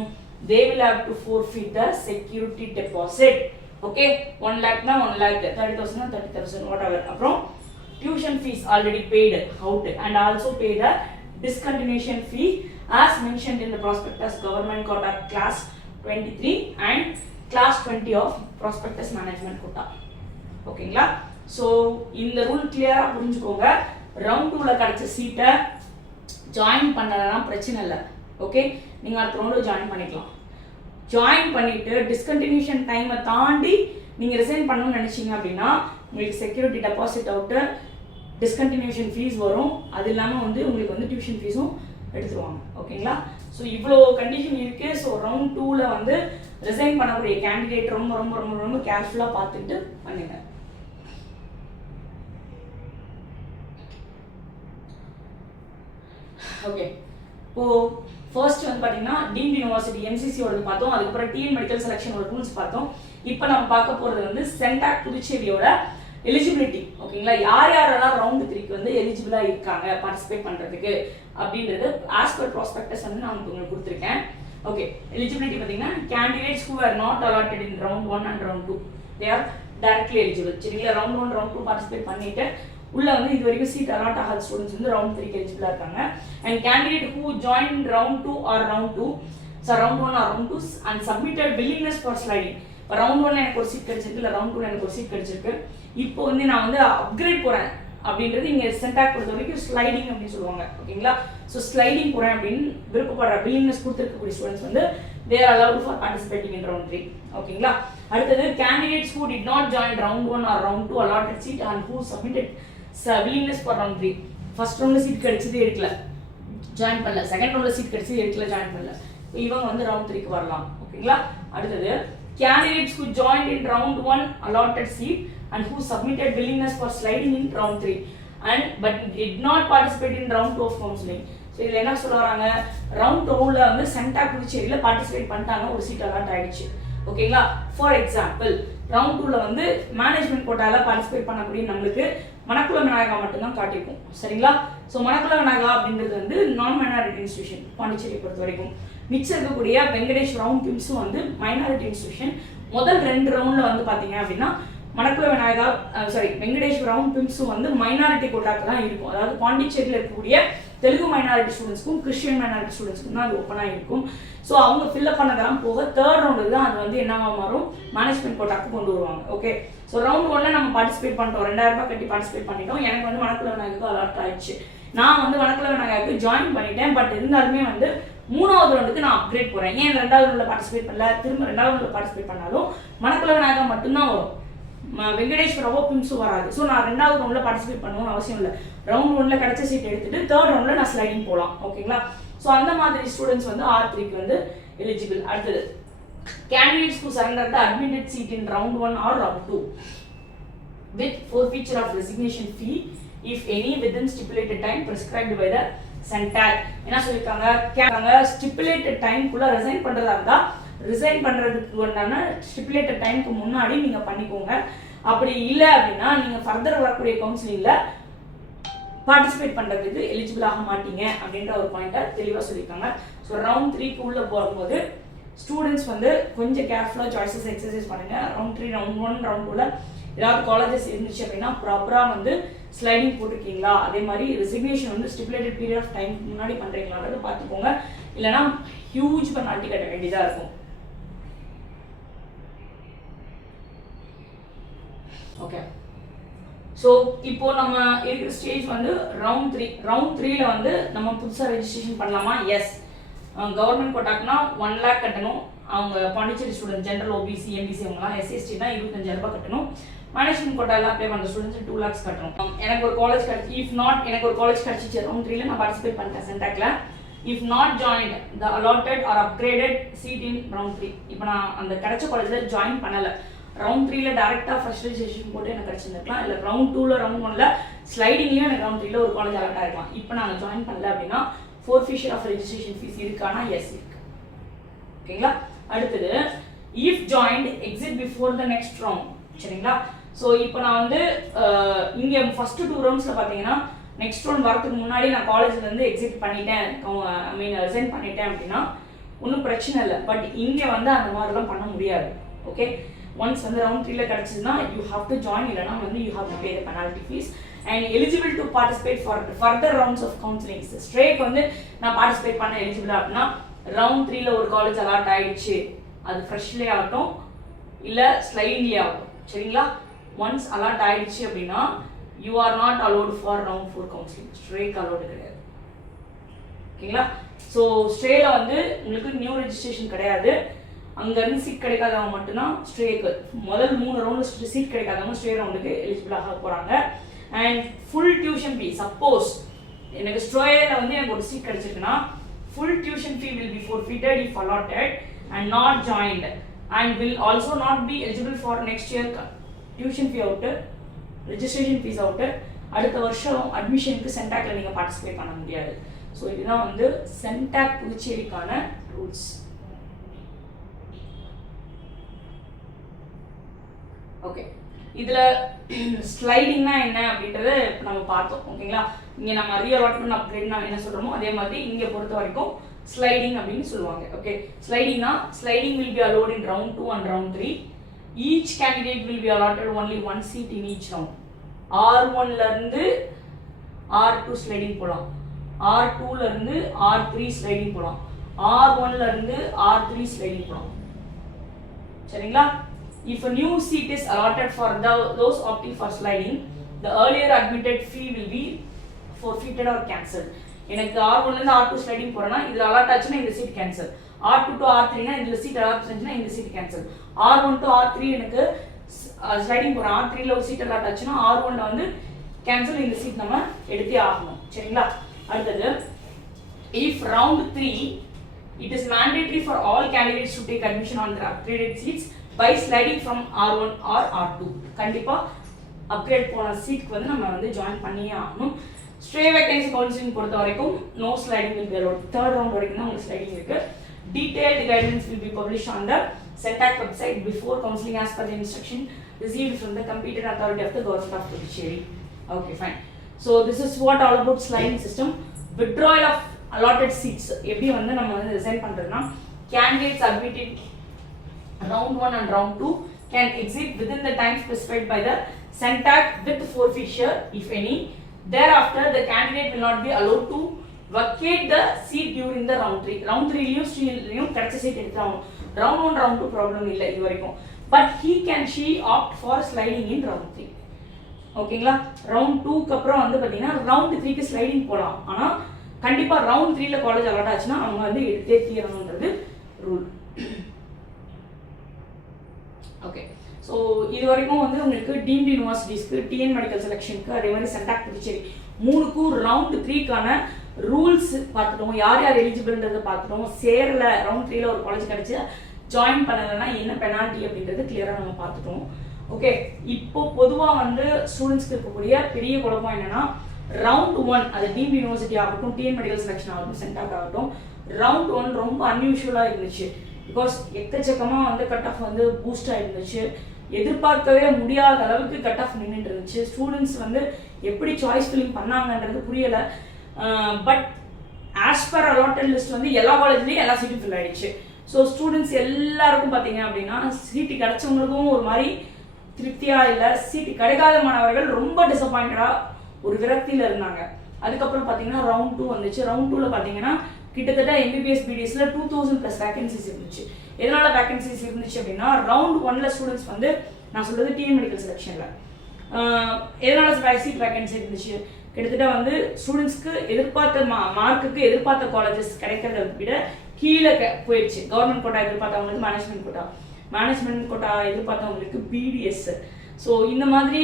they will have to forfeit the security deposit. Okay, 1 lakh னா 1 lakh, 30,000 னா 30,000, whatever. அப்புறம் tuition fees already paid out and also pay the discontinuation fee as mentioned in the prospectus government quota class 23 and class 20 of prospectus management quota. ஓகேங்களா? So இந்த rule கிளியராக புரிஞ்சுக்கோங்க. Round 2ல கிடைச்ச சீட்டை join பண்ணலன்னா பிரச்சனை இல்லை. ஓகே, நீங்கள் அடுத்த ரவுண்டில் ஜாயின் பண்ணிக்கலாம். ஜாயின் பண்ணிவிட்டு டிஸ்கண்டினியூஷன் டைமை தாண்டி நீங்கள் ரிசைன் பண்ணணும்னு நினச்சிங்க அப்படின்னா உங்களுக்கு security deposit out, discontinuation fees வரும். அது இல்லாமல் வந்து உங்களுக்கு வந்து டியூஷன் ஃபீஸும் எடுத்துருவாங்க. ஓகேங்களா? ஸோ இவ்வளோ கண்டிஷன் இருக்குது. ஸோ ரவுண்ட் 2ல வந்து ரிசைன் பண்ணக்கூடிய கேண்டிடேட் ரொம்ப ரொம்ப ரொம்ப ரொம்ப கேர்ஃபுல்லாக பார்த்துட்டு பண்ணுங்க. ஓகே, இப்போ ஃபர்ஸ்ட் வந்து பார்த்தீங்கன்னா டீம்ட் யூனிவர்சிட்டி எம்சிசியோட பார்த்தோம். அதுக்கப்புறம் டிஎன் மெடிக்கல் செலெக்ஷனோட ரூல்ஸ் பார்த்தோம். இப்போ நம்ம பார்க்க போகிறது வந்து சென்டாக் புதுச்சேரியோட எலிஜிபிலிட்டி. ஓகேங்களா? யார் யாரெல்லாம் ரவுண்ட் 3க்கு வந்து எலிஜிபிளாக இருக்காங்க பார்ட்டிசிபேட் பண்ணுறதுக்கு அப்படின்றது ஆஸ் பர் ப்ராஸ்பெக்டஸ் வந்து நான் உங்களுக்கு கொடுத்துருக்கேன். ஓகே, எலிஜிபிலிட்டி பார்த்தீங்கன்னா candidates who are not allotted in round 1 and round 2 they are directly eligible. சரிங்களா? ரவுண்ட் 1 ரவுண்ட் 2 பார்ட்டிசிபேட் பண்ணிட்டு உள்ள வந்து இது வரைக்கும் சீட் அலாட் ஆகாத ஸ்டூடெண்ட்ஸ் வந்து ரவுண்ட் 3க்கு எலிஜிபிளாக இருக்காங்க. And candidate who join round 2 or round 2 round 1 or round 2 and submitted willingness for sliding. இப்போ ரவுண்ட் 1 எனக்கு ஒரு சீட் கிடைச்சிருக்கு, இல்லை ரவுண்ட் 2 எனக்கு ஒரு சீட் கிடைச்சிருக்கு. இப்போ வந்து நான் வந்து அப்கிரேட் போகிறேன் அப்படின்றது இங்கே சென்டாக் பொறுத்த வரைக்கும் ஸ்லைடிங் அப்படின்னு சொல்லுவாங்க. ஓகேங்களா? ஸோ ஸ்லைடிங் போகிறேன் அப்படின்னு விருப்பப்படுற வில்லிங்னஸ் கொடுத்துருக்கக்கூடிய ஸ்டூடெண்ட்ஸ் வந்து they are allowed for participating in round 3. ஓகேங்களா? அடுத்தது candidates who did not join round 1 or round 2 allotted seat and who submitted willingness for round 3. First ரவுண்ட்ல சீட் கிடைச்சது எடுக்கல, ஜாயின் பண்ணல. செகண்ட் ரவுண்ட்ல சீட் கிடைச்சது எடுக்கல, ஜாயின் பண்ணல. இவங்க வந்து ரவுண்ட் 3க்கு வரலாம். ஓகேங்களா? அடுத்தது candidates who joined in round 1 allotted seat and who submitted willingness for sliding in round 3 and but did not participate in round 2 of counseling. So இதில் என்ன சொல்கிறாங்க, ரவுண்ட் 2ல வந்து சென்டாக் புதுச்சேரியில் பார்ட்டிசிபேட் பண்ணிட்டாங்க, ஒரு சீட் அலாட் ஆகிடுச்சு. ஓகேங்களா? ஃபார் எக்ஸாம்பிள் ரவுண்ட் 2ல வந்து மேனேஜ்மெண்ட் கோட்டாவில் பார்ட்டிசிபேட் பண்ணக்கூடிய நம்மளுக்கு மணக்குள விநாயகா மட்டும்தான் காட்டியிருக்கும். சரிங்களா? ஸோ மணக்குள விநாயகா அப்படின்றது வந்து நான் மைனாரிட்டி இன்ஸ்டியூஷன் பாண்டிச்சேரியை பொறுத்த வரைக்கும். மிச்சம் இருக்கக்கூடிய வெங்கடேஸ்வரம் பிம்ஸும் வந்து மைனாரிட்டி இன்ஸ்டியூஷன். முதல் 2 ரவுண்டில் வந்து பார்த்தீங்க அப்படின்னா மணக்குள விநாயகா வெங்கடேஸ்வரம் பிம்ஸும் வந்து மைனாரிட்டி கோட்டாக்கு தான் இருக்கும். அதாவது பாண்டிச்சேரியில் இருக்கக்கூடிய தெலுங்கு மைனாரிட்டி ஸ்டூடெண்ட்ஸ்க்கும் கிறிஸ்டியன் மைனாரிட்டி ஸ்டூடெண்ட்ஸ்க்கும் தான் அது ஓப்பனாக இருக்கும். ஸோ அவங்க ஃபில்அப் பண்ணதெல்லாம் போக தேர்ட் ரவுண்டு தான் அது வந்து என்னவா மாறும், மேனேஜ்மெண்ட் கோட்டாக்கு கொண்டு வருவாங்க. ஓகே, ஸோ ரவுண்ட் 1ல நம்ம பார்ட்டிசிபேட் பண்ணிட்டோம், 2000 ரூபாய் கட்டி பார்ட்டிசிபேட் பண்ணிட்டோம். எனக்கு வந்து மணக்குள விநாயகருக்கு அலாட் ஆயிடுச்சு. நான் வந்து மணக்குள விநாயகருக்கு ஜாயின் பண்ணிட்டேன். பட் இருந்தாலுமே வந்து 3வது ரவுண்டுக்கு நான் அப்கிரேட் போகிறேன். ஏன் 2வது ரவுண்டில் பார்ட்டிசிபேட் பண்ணல, திரும்ப 2வது ரவுண்டில் பார்ட்டிசிபேட் பண்ணாலும் மணக்குள விநாயகா மட்டும்தான் வரும், வெங்கடேஸ்வரவோ பிம்ஸும் வராது. ஸோ நான் 2வது ரவுண்டில் பார்ட்டிசிபேட் பண்ணணும்னு அவசியம் இல்லை. ரவுண்ட் 1ல கிடைச்ச சீட் எடுத்துட்டு தேர்ட் ரவுண்டில் நான் ஸ்லைடிங் போகலாம். ஓகேங்களா? ஸோ அந்த மாதிரி ஸ்டூடெண்ட்ஸ் வந்து R3க்கு வந்து எலிஜிபிள். அடுத்தது candidates who surrender the admitted seat in round 1 or round 2 with forfeiture of resignation fee if any within stipulated time prescribed by the CENTAC. என்ன சொல்லிருக்காங்க, ஸ்டிப்புலேட்டட் டைம்க்குள்ள ரிசைன் பண்றதா இருந்தா ரிசைன் பண்றதுக்கு உண்டான ஸ்டிப்புலேட்டட் டைம்க்கு முன்னாடி நீங்க பண்ணிக்கோங்க. அப்படி இல்லை அப்படின்னா நீங்க ஃபர்தர் வரக்கூடிய கவுன்சிலிங்ல பார்ட்டிசிபேட் பண்றதுக்கு எலிஜிபிள் ஆக மாட்டீங்க அப்படின்ற ஒரு பாயிண்ட்டை தெளிவாக சொல்லியிருக்காங்க. ஸோ ரவுண்ட் 3க்கு உள்ள போகும்போது ஸ்டூடெண்ட்ஸ் வந்து கொஞ்சம் கேர்ஃபுல்லாக சாய்ஸஸ் எக்ஸசைஸ் பண்ணுங்க. ரவுண்ட் 3 ரவுண்ட் 1 ரவுண்ட் 2ல ஏதாவது காலேஜஸ் இருந்துச்சு அப்படின்னா ப்ராப்பராக வந்து ஸ்லைடிங் போட்டிருக்கீங்களா, அதே மாதிரி ரெசிக்னேஷன் வந்து ஸ்டிப்புலேட்டட் பீரியட் ஆஃப் டைம் முன்னாடி பண்ணுறீங்களான்றதை பார்த்துக்கோங்க. இல்லைனா ஹியூஜ் பெனால்ட்டி கட்ட வேண்டியதாக இருக்கும். ஓகே, ஸோ இப்போ நம்ம இருக்கிற ஸ்டேஜ் வந்து ரவுண்ட் 3. ரவுண்ட் 3ல வந்து நம்ம புதுசாக ரெஜிஸ்ட்ரேஷன் பண்ணலாமா? எஸ். கவர்மெண்ட் கோட்டாக்குனா 1 lakh கட்டணும். அவங்க Pondicherry student general OBC MBC அவங்களாம் SC/ST-னா 25,000 ரூபாய் கட்டணும். மேனேஜ்மெண்ட் கோட்டாவில் அப்ளை பண்ணுற ஸ்டூடெண்ட்ஸ் 2 lakhs கட்டணும். எனக்கு ஒரு காலேஜ் கிடைச்சி, இஃப் நாட் எனக்கு ஒரு காலேஜ் கிடைச்சிச்சு ரவுண்ட் 3ல நான் பார்ட்டிசிபேட் பண்ணிட்டேன் சென்டாக்ல. If not joined the allotted or upgraded seat in round 3. இப்போ நான் அந்த கிடைச்ச காலேஜில் ஜாயின் பண்ணலை, ரவுண்ட் 3ல டேரெக்டாக ஃபர்ஸ்ட் ரெஜிஸ்ட்ரேஷன் போட்டு எனக்கு கிடச்சிருந்துருக்கலாம். இல்லை ரவுண்ட் 2ல ரவுண்ட் 1ல ஸ்லைடிங்லேயும் எனக்கு ரவுண்ட் 3ல ஒரு காலேஜ் அலாட் ஆகிருக்கலாம். இப்போ நாங்கள் ஜாயின் பண்ணல அப்படின்னா forfeiture ஆஃப் ரெஜிஸ்ட்ரேஷன் ஃபீஸ் இருக்கானா? எஸ் இருக்கு. ஓகேங்களா? அடுத்தது if joined exit before the next round. சரிங்களா? ஸோ இப்போ நான் வந்து இங்கே ஃபர்ஸ்ட் 2 ரவுண்ட்ஸில் பார்த்தீங்கன்னா நெக்ஸ்ட் ரவுண்ட் வரதுக்கு முன்னாடி நான் காலேஜ்லேருந்து எக்ஸிட் பண்ணிட்டேன், ரிசைன் பண்ணிட்டேன் அப்படின்னா ஒன்றும் பிரச்சனை இல்லை. பட் இங்கே வந்து அந்த மாதிரிலாம் பண்ண முடியாது. ஓகே, ஒன்ஸ் வந்து ரவுண்ட் 3ல கிடச்சிதுன்னா யூ ஹாவ் டு ஜாயின், இல்லைனா வந்து you have to pay the penalty fee and eligible to participate for further rounds of counselling. Straight வந்து நான் பார்ட்டிசிபேட் பண்ண எலிஜிபிள் அப்படின்னா ரவுண்ட் 3ல ஒரு காலேஜ் அலாட் ஆயிடுச்சு, அது ஃப்ரெஷ்லேயே ஆகட்டும் இல்லை ஸ்லைடிங்லேயே ஆகட்டும். சரிங்களா? ஒன்ஸ் அலாட் ஆயிடுச்சு அப்படின்னா you are not allowed for round 4 counselling. ஸ்ட்ரேக்கு அலோடு கிடையாது. ஓகேங்களா? ஸோ ஸ்ட்ரேல வந்து உங்களுக்கு நியூ ரெஜிஸ்ட்ரேஷன் கிடையாது. அங்கேருந்து சீட் கிடைக்காதவங்க மட்டும்தான் ஸ்ட்ரேக்கு முதல் 3 ரவுண்டு சீட் கிடைக்காதவங்க ஸ்ட்ரே ரவுண்டுக்கு எலிஜிபிள் ஆக போகிறாங்க. And full tuition fee, suppose எனக்கு ஸ்ட்ரேல வந்து எனக்கு ஒரு சீட் கிடைச்சிருக்குன்னா full tuition fee will be forfeited if allotted and not joined and will also not be eligible for next year tuition fee out, registration fees out. அடுத்த வருஷம் அட்மிஷனுக்கு சென்டாக்ல நீங்கள் பார்ட்டிசிபேட் பண்ண முடியாது. ஸோ இதுதான் வந்து சென்டாக் புதுச்சேரிக்கான ரூல்ஸ். ஓகே, இதில் ஸ்லைடிங்னா என்ன அப்படின்றத இப்போ நம்ம பார்த்தோம். ஓகேங்களா? இங்கே நம்ம ரீஅலாட்மெண்ட் அப்கிரேட் என்ன சொல்கிறோமோ அதே மாதிரி இங்கே பொறுத்த வரைக்கும் ஸ்லைடிங் அப்படின்னு சொல்லுவாங்க. ஓகே, ஸ்லைடிங்னா sliding will be allot in round 2 and round 3. Each candidate will be allotted only 1 seat in each round. R1ல இருந்து R2 ஸ்லைடிங் போகலாம், R2ல இருந்து R3 ஸ்லைடிங் போகலாம், R1ல இருந்து R3 ஸ்லைடிங் போகலாம். சரிங்களா? If a new seat is allotted for those opting for sliding, the earlier admitted fee will be forfeited or cancelled. எனக்கு R1ல இருந்து R2 ஸ்லைடிங் போறேன்னா இதுல அலாட் ஆச்சுன்னா இந்த seat cancel. R2 to R3 னா இதுல சீட் அலாட் ஆச்சுன்னா இந்த seat cancel. R1 to R3 எனக்கு ஸ்லைடிங் போறேன், R3ல ஒரு சீட் அலாட் ஆச்சுன்னா R1ல வந்து கேன்சல், இந்த சீட் நம்ம எடுத்தே ஆகணும். சரிங்களா? அடுத்தது, if round 3 it is mandatory for all candidates to take admission on the upgraded seats by sliding from R1 or R2. கண்டிப்பா அப்கிரேட் போன சீட்க்கு வந்து நம்ம வந்து ஜாயின் பண்ணியே ஆகணும். ஸ்ட்ரே வேகன்சி கவுன்சிலிங் பொறுத்த வரைக்கும் no sliding will be allot. 3rd round வரைக்கும் தான் உங்களுக்கு ஸ்லைடிங் இருக்கு. Detailed guidance will be published on the CENTAC website before counseling as per the instruction received from the competent authority of the government of Puducherry. Okay, fine. So this is what all about sliding system. Withdrawal of allotted seats எப்படி வந்து நம்ம வந்து design பண்றதுன்னா, candidates admitted round 1 and round 2 can exit within the time specified by the CENTAC with forfeiture if any. Thereafter the candidate will not be allowed to vacate the seat during the round 3. round 3லயும் ஸ்டீல்லையும் கிடைச்ச seat எடுத்துறாங்க. round 1 round 2 problem இல்லை இது வரைக்கும். but he can she opt for sliding in round 3. ஓகேங்களா? round 2க்கு அப்புறம் வந்து பாத்தீங்கன்னா round 3க்கு sliding போலாம். ஆனா கண்டிப்பா round 3ல காலேஜ் அலாட் ஆச்சுன்னா அவங்க வந்து எடுத்தே தீரணும்ன்றது ரூல். ஓகே, ஸோ இது வரைக்கும் வந்து உங்களுக்கு டீம்டு யூனிவர்சிட்டிஸ்க்கு, டிஎன் மெடிக்கல் செலெக்ஷனுக்கு, அதே மாதிரி சென்டாக் புதுச்சேரி 3க்கும் ரவுண்ட் 3க்கான ரூல்ஸ் பார்த்துட்டோம். யார் யார் எலிஜிபிள்ன்றதை பார்த்துட்டோம். சேரல ரவுண்ட் 3ல ஒரு காலேஜ் கிடைச்சி ஜாயின் பண்ணலைன்னா என்ன பெனால்ட்டி அப்படின்றது கிளியராக நம்ம பார்த்துட்டோம். ஓகே, இப்போ பொதுவாக வந்து ஸ்டூடெண்ட்ஸ்க்கு இருக்கக்கூடிய பெரிய குழப்பம் என்னன்னா, ரவுண்ட் 1 அது டீம்டு யூனிவர்சிட்டி ஆகட்டும், டிஎன் மெடிக்கல் செலெக்ஷன் ஆகட்டும், சென்டாக் ஆகட்டும், ரவுண்ட் 1 ரொம்ப அன்யூஷுவலாக இருந்துச்சு. பிகாஸ் எக்கச்சக்கமாக வந்து கட் ஆஃப் வந்து பூஸ்ட் ஆகிருந்துச்சு. எதிர்பார்க்கவே முடியாத அளவுக்கு கட் ஆஃப் நின்றுட்டு இருந்துச்சு. ஸ்டூடெண்ட்ஸ் வந்து எப்படி சாய்ஸ் ஃபில்லிங் பண்ணாங்கன்றது புரியலை. But as per allotted list வந்து எல்லா காலேஜ்லேயும் எல்லா சீட்டும் ஃபில் ஆகிடுச்சு. ஸோ ஸ்டூடெண்ட்ஸ் எல்லாருக்கும் பார்த்தீங்க அப்படின்னா சீட்டு கிடைச்சவங்களுக்கும் ஒரு மாதிரி திருப்தியாக இல்லை, சீட்டு கிடைக்காத மாணவர்கள் ரொம்ப டிசப்பாயிண்டடாக ஒரு விரக்தியில் இருந்தாங்க. அதுக்கப்புறம் பார்த்தீங்கன்னா ரவுண்ட் 2 வந்துச்சு. ரவுண்ட் 2ல பார்த்தீங்கன்னா கிட்டத்தட்ட எம்பிபிஎஸ் பிடிஎஸ்ல 2000+ வேகன்சிஸ் இருந்துச்சு. எதனால வேகன்சிஸ் இருந்துச்சு அப்படின்னா, ரவுண்ட் 1ல ஸ்டூடெண்ட்ஸ் வந்து நான் சொல்றது டிஎன் மெடிக்கல் செலெக்ஷன்ல எதனால சீட் வேகன்சி இருந்துச்சு, கிட்டத்தட்ட வந்து ஸ்டூடெண்ட்ஸ்க்கு எதிர்பார்த்த மார்க்குக்கு எதிர்பார்த்த காலேஜஸ் கிடைக்கிறத விட கீழே போயிடுச்சு. கவர்மெண்ட் கோட்டா எதிர்பார்த்தவங்களுக்கு மேனேஜ்மெண்ட் கோட்டா எதிர்பார்த்தவங்களுக்கு பிடிஎஸ். ஸோ இந்த மாதிரி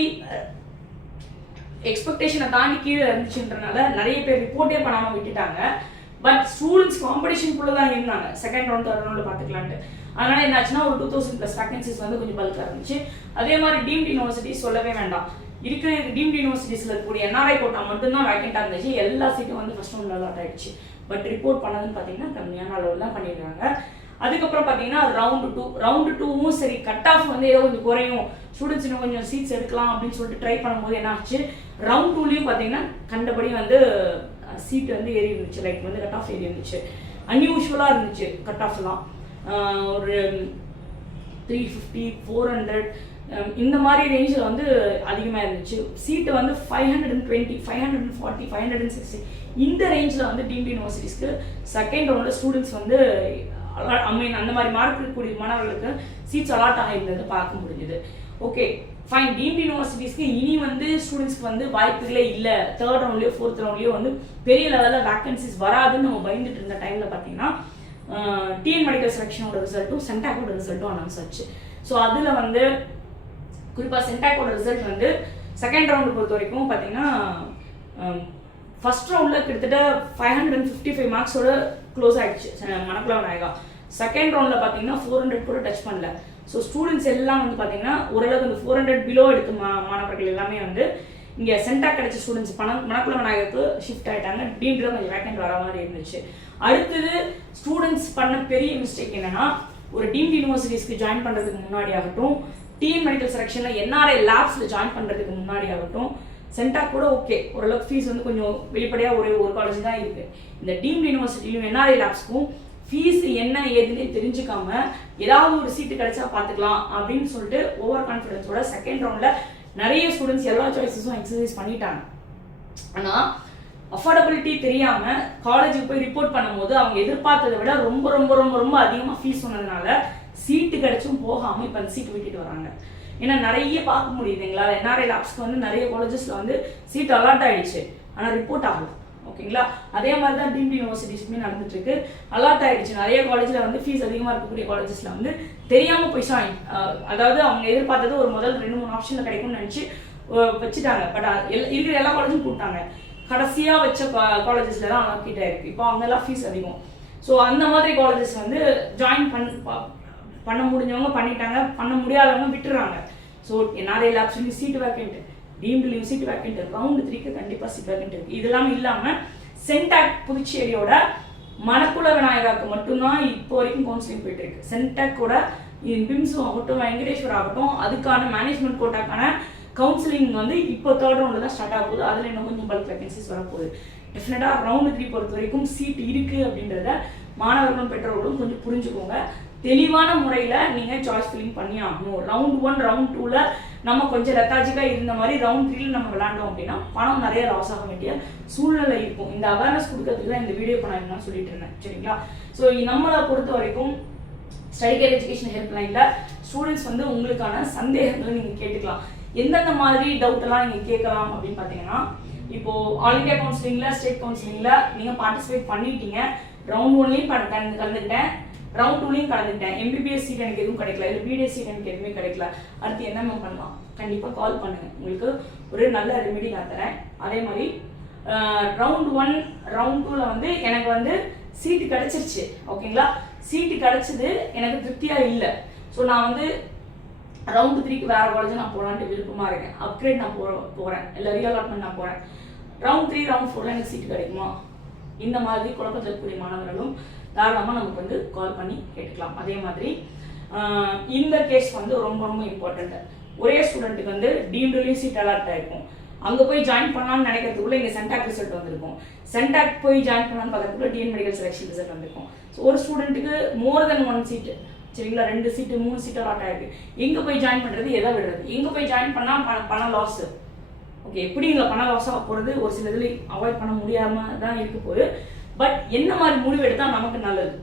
எக்ஸ்பெக்டேஷனை தாண்டி கீழே இருந்துச்சுன்றனால நிறைய பேர் ரிப்போர்ட்டே பண்ணாமல் விட்டுட்டாங்க. பட் ஸ்டூடெண்ட்ஸ் காம்படிஷனுக்குள்ள தான் இருந்தாங்க. செகண்ட் ரவுண்ட் தேர்ட் ரவுண்ட் பார்த்துக்கலான்ட்டு. அதனால என்னாச்சுன்னா ஒரு 2000+ வேகன்சிஸ் வந்து கொஞ்சம் பல்காக இருந்துச்சு. அதே மாதிரி டீம்டு யூனிவர்சிட்டி சொல்லவே வேண்டாம். இருக்கிற டீம்டு யூனிவர்சிட்டிஸில் இருக்கக்கூடிய என்ஆர்ஐ கோட்டா மட்டும்தான் வேக்கெண்டாக இருந்துச்சு. எல்லா சீட்டும் வந்து ஃபர்ஸ்ட் ரவுண்டில் அலாட் ஆயிடுச்சு. பட் ரிப்போர்ட் பண்ணதுன்னு பார்த்தீங்கன்னா கம்மியான அளவில் தான் பண்ணியிருக்காங்க. அதுக்கப்புறம் பார்த்தீங்கன்னா ரவுண்டு 2வும் சரி கட் ஆஃப் வந்து ஏதோ கொஞ்சம் குறையும், ஸ்டூடெண்ட்ஸ் இன்னும் கொஞ்சம் சீட்ஸ் எடுக்கலாம் அப்படின்னு சொல்லிட்டு ட்ரை பண்ணும்போது என்ன ஆச்சு, ரவுண்ட் 2லையும் பார்த்தீங்கன்னா கண்டபடி வந்து சீட் வந்து ஏறி இருந்துச்சு. லைக் வந்து கட் ஆஃப் ஏறி இருந்துச்சு. அன்யூஷுவலாக இருந்துச்சு கட் ஆஃப்லாம். ஒரு 350 400 இந்த மாதிரி ரேஞ்சில் வந்து அதிகமாக இருந்துச்சு. சீட்டு வந்து 520 540 560 இந்த ரேஞ்சில் வந்து டீம்டு யூனிவர்சிட்டிஸ்க்கு செகண்ட் ரவுண்டில் ஸ்டூடெண்ட்ஸ் வந்து அந்த மாதிரி மார்க் இருக்கக்கூடிய மாணவர்களுக்கு சீட்ஸ் அலாட் ஆகிருந்தது பார்க்க முடிஞ்சுது. ஓகே, ஃபைன், டீம்டு யூனிவர்சிட்டிஸ்க்கு இனி வந்து ஸ்டூடெண்ட்ஸ்க்கு வந்து வாய்ப்புகளே இல்லை, 3rd ரவுண்ட்லேயோ 4th ரவுண்ட்லேயோ வந்து பெரிய லெவலில் வேக்கன்சிஸ் வராதுன்னு நம்ம பயந்துட்டு இருந்த டைமில் பார்த்தீங்கன்னா டிஎன் மெடிக்கல் செலெக்ஷனோட ரிசல்ட்டும் சென்டாக்கோட ரிசல்ட்டும் அனௌன்ஸ் ஆச்சு. ஸோ அதில் வந்து குறிப்பாக சென்டாக்கோட ரிசல்ட் வந்து 2nd ரவுண்டு பொறுத்த வரைக்கும் பார்த்தீங்கன்னா ஃபர்ஸ்ட் ரவுண்டில் கிட்டத்தட்ட 555 மார்க்ஸோட க்ளோஸ் ஆகிடுச்சு மணக்குள விநாயகா. 2nd ரவுண்டில் பார்த்தீங்கன்னா 400 கூட டச் பண்ணல. ஸோ ஸ்டூடெண்ட்ஸ் எல்லாம் வந்து பார்த்தீங்கன்னா ஓரளவுக்கு இந்த 400 பிலோ எடுத்த மாணவர்கள் எல்லாமே வந்து இங்கே சென்டாக் கிடைச்ச ஸ்டூடெண்ட்ஸ் மணக்குள விநாயகருக்கு ஷிஃப்ட் ஆகிட்டாங்க. டீம்டில் கொஞ்சம் வேக்கண்ட் வர மாதிரி இருந்துச்சு. அடுத்தது ஸ்டூடெண்ட்ஸ் பண்ண பெரிய மிஸ்டேக் என்னன்னா, ஒரு டீம்டு யூனிவர்சிட்டிஸ்க்கு ஜாயின் பண்ணுறதுக்கு முன்னாடி ஆகட்டும், டிஎன் மெடிக்கல் செலெக்ஷனில் என்ஆர்ஐ லேப்ஸில் ஜாயின் பண்ணுறதுக்கு முன்னாடி ஆகட்டும், சென்டாக் கூட ஓகே, ஓரளவுக்கு ஃபீஸ் வந்து கொஞ்சம் வெளிப்படையாக ஒரு காலேஜ் தான் இருக்குது. இந்த டீம்டு யூனிவர்சிட்டியும் என்ஆர்ஐ லேப்ஸ்க்கும் ஃபீஸ் என்ன ஏதுன்னே தெரிஞ்சுக்காம ஏதாவது ஒரு சீட்டு கிடைச்சா பார்த்துக்கலாம் அப்படின்னு சொல்லிட்டு ஓவர் கான்ஃபிடன்ஸோட 2nd ரவுண்டில் நிறைய ஸ்டூடெண்ட்ஸ் எல்லா சாய்ஸஸும் எக்ஸசைஸ் பண்ணிட்டாங்க. ஆனால் அஃபோர்டபிலிட்டி தெரியாமல் காலேஜுக்கு போய் ரிப்போர்ட் பண்ணும்போது அவங்க எதிர்பார்த்ததை விட ரொம்ப ரொம்ப ரொம்ப ரொம்ப அதிகமாக ஃபீஸ் சொன்னதுனால சீட்டு கிடைச்சும் போகாமல் இப்போ அந்த சீட்டு விட்டுட்டு வராங்க. ஏன்னா நிறைய பார்க்க முடியுதுங்களா, என்ஆர்ஐ லேப்ஸ்க்கு வந்து நிறைய காலேஜஸில் வந்து சீட் அலாட் ஆகிடுச்சு, ஆனால் ரிப்போர்ட் ஆகலை. ஓகேங்களா, அதே மாதிரி தான் டீம்டு யூனிவர்சிட்டிஸ்க்குமே நடந்துட்டு இருக்கு. அலாட் ஆகிடுச்சு. நிறைய காலேஜில் வந்து ஃபீஸ் அதிகமாக இருக்கக்கூடிய காலேஜஸில் வந்து தெரியாமல் போய் அதாவது அவங்க எதிர்பார்த்தது ஒரு முதல் 2-3 ஆப்ஷனில் கிடைக்கும்னு நினச்சி வச்சுட்டாங்க. பட் இருக்கிற எல்லா காலேஜும் கூப்பிட்டாங்க. கடைசியாக வச்ச காலேஜஸில் தான் அலாக்கிட் ஆயிருக்கு. இப்போ அங்கெல்லாம் ஃபீஸ் அதிகம். ஸோ அந்த மாதிரி காலேஜஸ் வந்து ஜாயின் பண்ண முடிஞ்சவங்க பண்ணிட்டாங்க, பண்ண முடியாதவங்க விட்டுறாங்க. ஸோ என்ஆர்ஐ லேப்ஸ்லையும் சீட் வேக்கண்ட், டீம்டுலையும் சீட் வேக்கண்ட், ரவுண்டு 3க்கு கண்டிப்பாக சீட் வேக்கண்ட் இருக்குது. இதெல்லாம் இல்லாமல் சென்டாக் புதுச்சேரியோட மணக்குள விநாயகாவுக்கு மட்டும்தான் இப்போ வரைக்கும் கவுன்சிலிங் போயிட்டு இருக்கு. சென்டாக்கோட பிம்ஸு ஆகட்டும், வெங்கடேஸ்வர் ஆகட்டும், அதுக்கான மேனேஜ்மெண்ட் கோட்டாக்கான கவுன்சிலிங் வந்து இப்போ 3rd ரவுண்டில் தான் ஸ்டார்ட் ஆக போகுது. அதில் இன்னும் கொஞ்சம் பல்க் வேகன்சிஸ் வரப்போகுது. டெஃபினட்டாக ரவுண்டு 3 பொறுத்த வரைக்கும் சீட் இருக்குது அப்படின்றத மாணவர்களும் பெற்றோர்களும் கொஞ்சம் புரிஞ்சுக்கோங்க. தெளிவான முறையில் நீங்கள் சாய்ஸ் ஃபில்லிங் பண்ணி ஆகணும். ரவுண்ட் 1 ரவுண்ட் 2ல் நம்ம கொஞ்சம் லெத்தாஜிக்காக இருந்த மாதிரி ரவுண்ட் 3ல நம்ம விளாண்டோம் அப்படின்னா பணம் நிறைய லாஸ் ஆக வேண்டிய சூழ்நிலை இருக்கும். இந்த அவேர்னஸ் கொடுக்கறதுக்கு தான் இந்த வீடியோ இப்போ நான் சொல்லிட்டு இருந்தேன். சரிங்களா, ஸோ நம்மளை பொறுத்த வரைக்கும் ஸ்டடி கேர் எஜுகேஷன் ஹெல்ப்லைனில் ஸ்டூடெண்ட்ஸ் வந்து உங்களுக்கான சந்தேகங்களை நீங்கள் கேட்டுக்கலாம். எந்தெந்த மாதிரி டவுட் எல்லாம் நீங்கள் கேட்கலாம் அப்படின்னு பார்த்தீங்கன்னா, இப்போ ஆல் இண்டியா கவுன்சிலிங்கில், ஸ்டேட் கவுன்சிலிங்கில் நீங்கள் பார்ட்டிசிபேட் பண்ணிட்டீங்க. ரவுண்ட் 1லையும் கலந்துக்கிட்டேன், ரவுண்ட் 2லையும் கலந்துக்கிட்டேன். எம்பிபிஎஸ் சீட் எனக்கு எதுவும் கிடைக்கல, இல்லை பிடிஎஸ் சீட் எனக்கு எதுவுமே கிடைக்கல, அடுத்து என்ன மேம் பண்ணலாம்? கண்டிப்பாக கால் பண்ணுங்கள், உங்களுக்கு ஒரு நல்ல ரெமெடி நான் தரேன். அதே மாதிரி ரவுண்ட் 1 ரவுண்ட் 2ல் வந்து எனக்கு வந்து சீட்டு கிடைச்சிருச்சு. ஓகேங்களா, சீட்டு கிடைச்சது எனக்கு திருப்தியாக இல்லை. ஸோ நான் வந்து ரவுண்ட் 3க்கு வேறு காலேஜ் நான் போகலான்ட்டு விருப்பமாக இருக்கேன். அப்கிரேட் நான் போகிறேன், இல்லை ரீஅலாட்மெண்ட் நான் போகிறேன். ரவுண்ட் 3 ரவுண்ட் 4ல் எனக்கு சீட்டு கிடைக்குமா? இந்த மாதிரி குழப்பத்தில் இருக்கக்கூடிய மாணவர்களும் தாராளமாக நமக்கு வந்து கால் பண்ணி கேட்டுக்கலாம். அதே மாதிரி இந்த கேஸ் வந்து ரொம்ப ரொம்ப இம்பார்ட்டண்ட்டு. ஒரே ஸ்டூடெண்ட்டுக்கு வந்து டீம்டுலேயும் சீட் அலாட் ஆகிருக்கும். அங்கே போய் ஜாயின் பண்ணலான்னு நினைக்கிறதுக்குள்ள இங்கே சென்டாக் ரிசல்ட் வந்திருக்கும். சென்டாக் போய் ஜாயின் பண்ணலான்னு பார்க்கறதுக்குள்ள டிஎன் மெடிக்கல் செலெக்ஷன் ரிசல்ட் வந்திருக்கும். ஸோ ஒரு ஸ்டூடெண்ட்டுக்கு மோர் தென் 1 சீட்டு, சரிங்களா, 2 சீட்டு 3 சீட்டு அலாட் ஆகிருக்கு. எங்கே போய் ஜாயின் பண்ணுறது, எதை விடுறது? எங்கே போய் ஜாயின் பண்ணால் பணம் லாஸு. ஓகே, எப்படி இங்கே பணம் லாஸாக போகிறது ஒரு சில இதில் அவாய்ட் பண்ண முடியாமல் தான் இருக்க போகுது. பட் என்ன மாதிரி முடிவு எடுத்தால் நமக்கு நல்லது